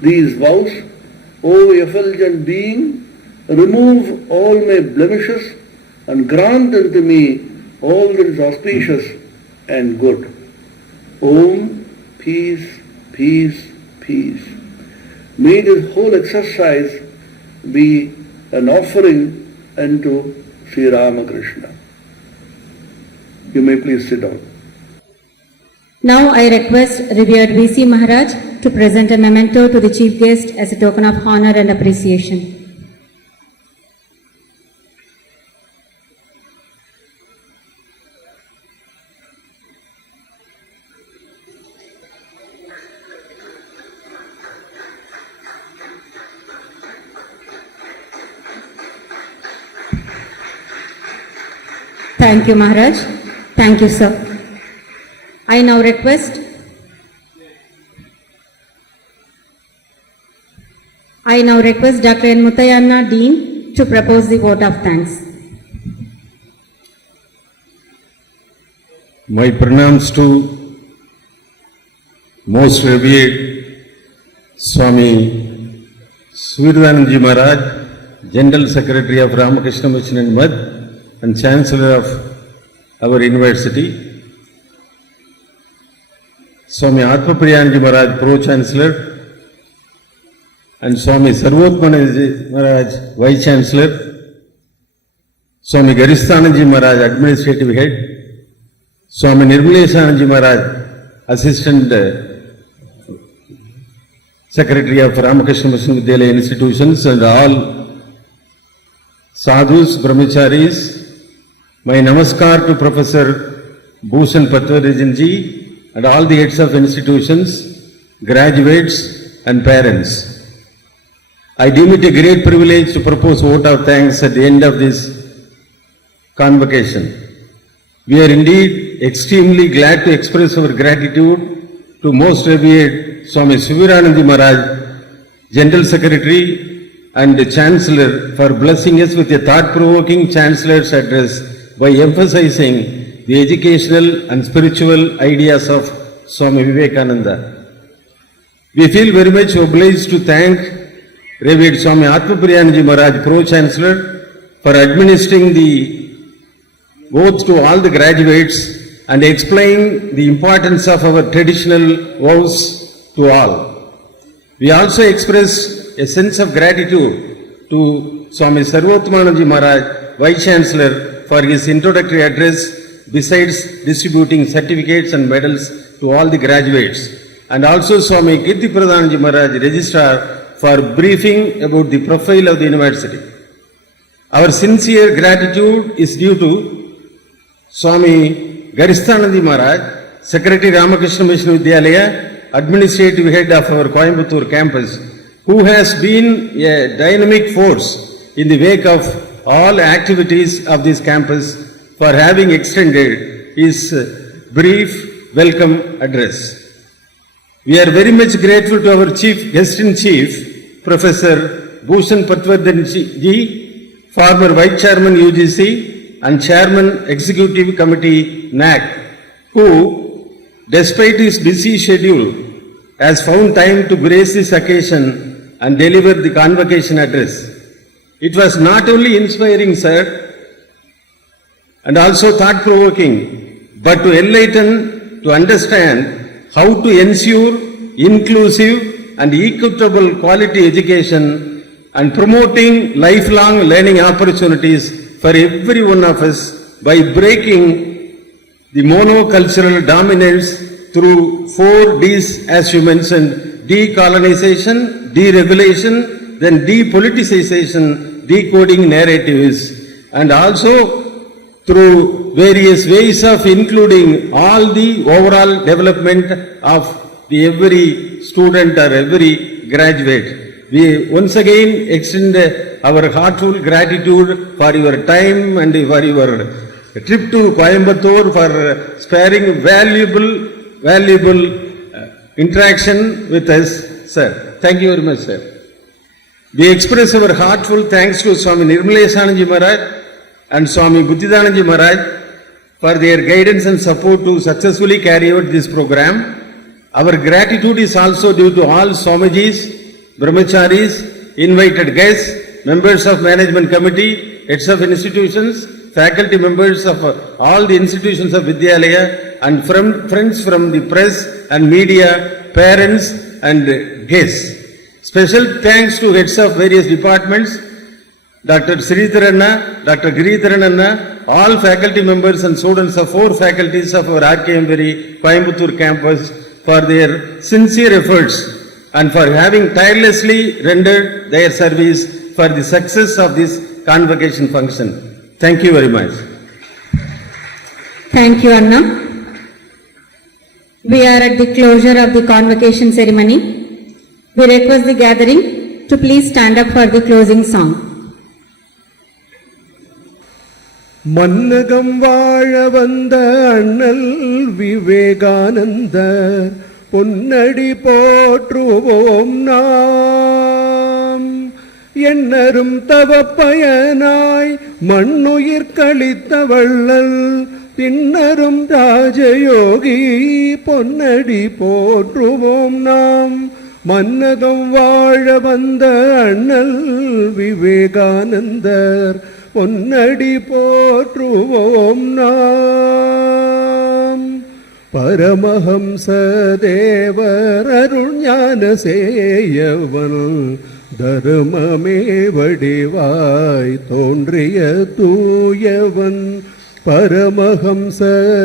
these vows. O effulgent Being, remove all my blemishes and grant unto me all that is auspicious and good. Om, peace, peace, peace. May this whole exercise be an offering unto Sri Ramakrishna. You may please sit down. Now I request Revered VC Maharaj to present a memento to the Chief Guest as a token of honor and appreciation. Thank you, Maharaj. Thank you, sir. I now request Dr. N. Mutayanna, Dean, to propose the vote of thanks. My pranams to most revered Swami Suridananji Maharaj, General Secretary of Ramakrishna Mission and Mad and Chancellor of our university, Swami Atmapriyanji Maharaj, Pro-Chancellor, and Swami Sarvotmananji Maharaj, Vice Chancellor, Swami Garisthananji Maharaj, Administrative Head, Swami Nirmaleshananji Maharaj, Assistant Secretary of Ramakrishna Mission Vidyalaya Institutions, and all sadhus, brahmacharis. My namaskar to Professor Bhushan Patwardhanji and all the heads of institutions, graduates and parents. I deem it a great privilege to propose vote of thanks at the end of this convocation. We are indeed extremely glad to express our gratitude to most revered Swami Suviranandi Maharaj, General Secretary and Chancellor, for blessing us with a thought-provoking Chancellor's address by emphasizing the educational and spiritual ideas of Swami Vivekananda. We feel very much obliged to thank Revered Swami Atmapriyanji Maharaj, Pro-Chancellor, for administering the oath to all the graduates and explain the importance of our traditional vows to all. We also express a sense of gratitude to Swami Sarvotmananji Maharaj, Vice Chancellor, for his introductory address, besides distributing certificates and medals to all the graduates, and also Swami Kirti Pradhanji Maharaj, Registrar, for briefing about the profile of the university. Our sincere gratitude is due to Swami Garisthananji Maharaj, Secretary Ramakrishna Mission Vidyalaya, Administrative Head of our Coimbatore campus, who has been a dynamic force in the wake of all activities of this campus, for having extended his brief welcome address. We are very much grateful to our Guest-in-Chief, Professor Bhushan Patwardhanji, former Vice Chairman UGC and Chairman Executive Committee NAC, who, despite his busy schedule, has found time to grace this occasion and deliver the convocation address. It was not only inspiring, sir, and also thought-provoking, but to enlighten, to understand how to ensure inclusive and equitable quality education and promoting lifelong learning opportunities for every one of us by breaking the monocultural dominance through 4 Ds, as you mentioned: decolonization, deregulation, then depoliticization, decoding narratives, and also through various ways of including all the overall development of the every student or every graduate. We once again extend our heartfelt gratitude for your time and for your trip to Coimbatore, for sparing valuable interaction with us, sir. Thank you very much, sir. We express our heartfelt thanks to Swami Nirmaleshananji Maharaj and Swami Buddhidananji Maharaj for their guidance and support to successfully carry out this program. Our gratitude is also due to all Swamijis, Brahmacharis, invited guests, members of management committee, heads of institutions, faculty members of all the institutions of Vidyalaya, and friends from the press and media, parents and guests. Special thanks to heads of various departments, Dr. Sridharanna, Dr. Giridharananna, all faculty members and students of 4 faculties of our RKMVERI Coimbatore campus for their sincere efforts and for having tirelessly rendered their service for the success of this convocation function. Thank you very much. Thank you, Anna. We are at the closure of the convocation ceremony. We request the gathering to please stand up for the closing song. மன்னகம் வாழ வந்த அண்ணல் விவேகானந்தர் பொன்னடி போற்றுவோம் நாம். எண்ணரும் தவப்பயனாய் மண்ணுயிர் கழித்த வள்ளல் பின்னரும் ராஜயோகி பொன்னடி போற்றுவோம் நாம். மன்னகம் வாழ வந்த அண்ணல் விவேகானந்தர் பொன்னடி போற்றுவோம் நாம். பரமஹம்ச தேவர் அருள்ஞான சேயவன் தருமமே வடிவாய் தோன்றிய தூயவன். பரமஹம்ச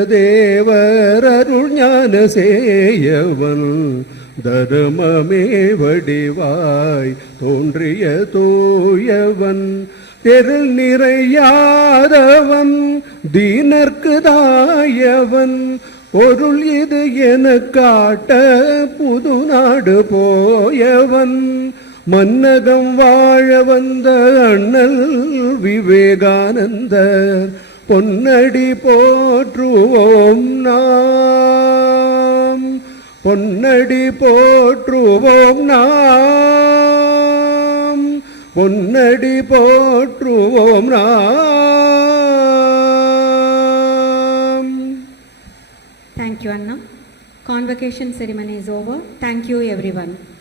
தேவர் அருள்ஞான சேயவன் தருமமே வடிவாய் தோன்றிய தூயவன். தெருள் நிறையாதவன் தீனர்க்கு தாயவன் பொருள் இது என காட்ட புது நாடு போயவன். மன்னகம் வாழ வந்த அண்ணல் விவேகானந்தர் பொன்னடி போற்றுவோம் நாம். பொன்னடி போற்றுவோம் நாம். பொன்னடி போற்றுவோம் நாம். Thank you, Anna. Convocation ceremony is over. Thank you, everyone.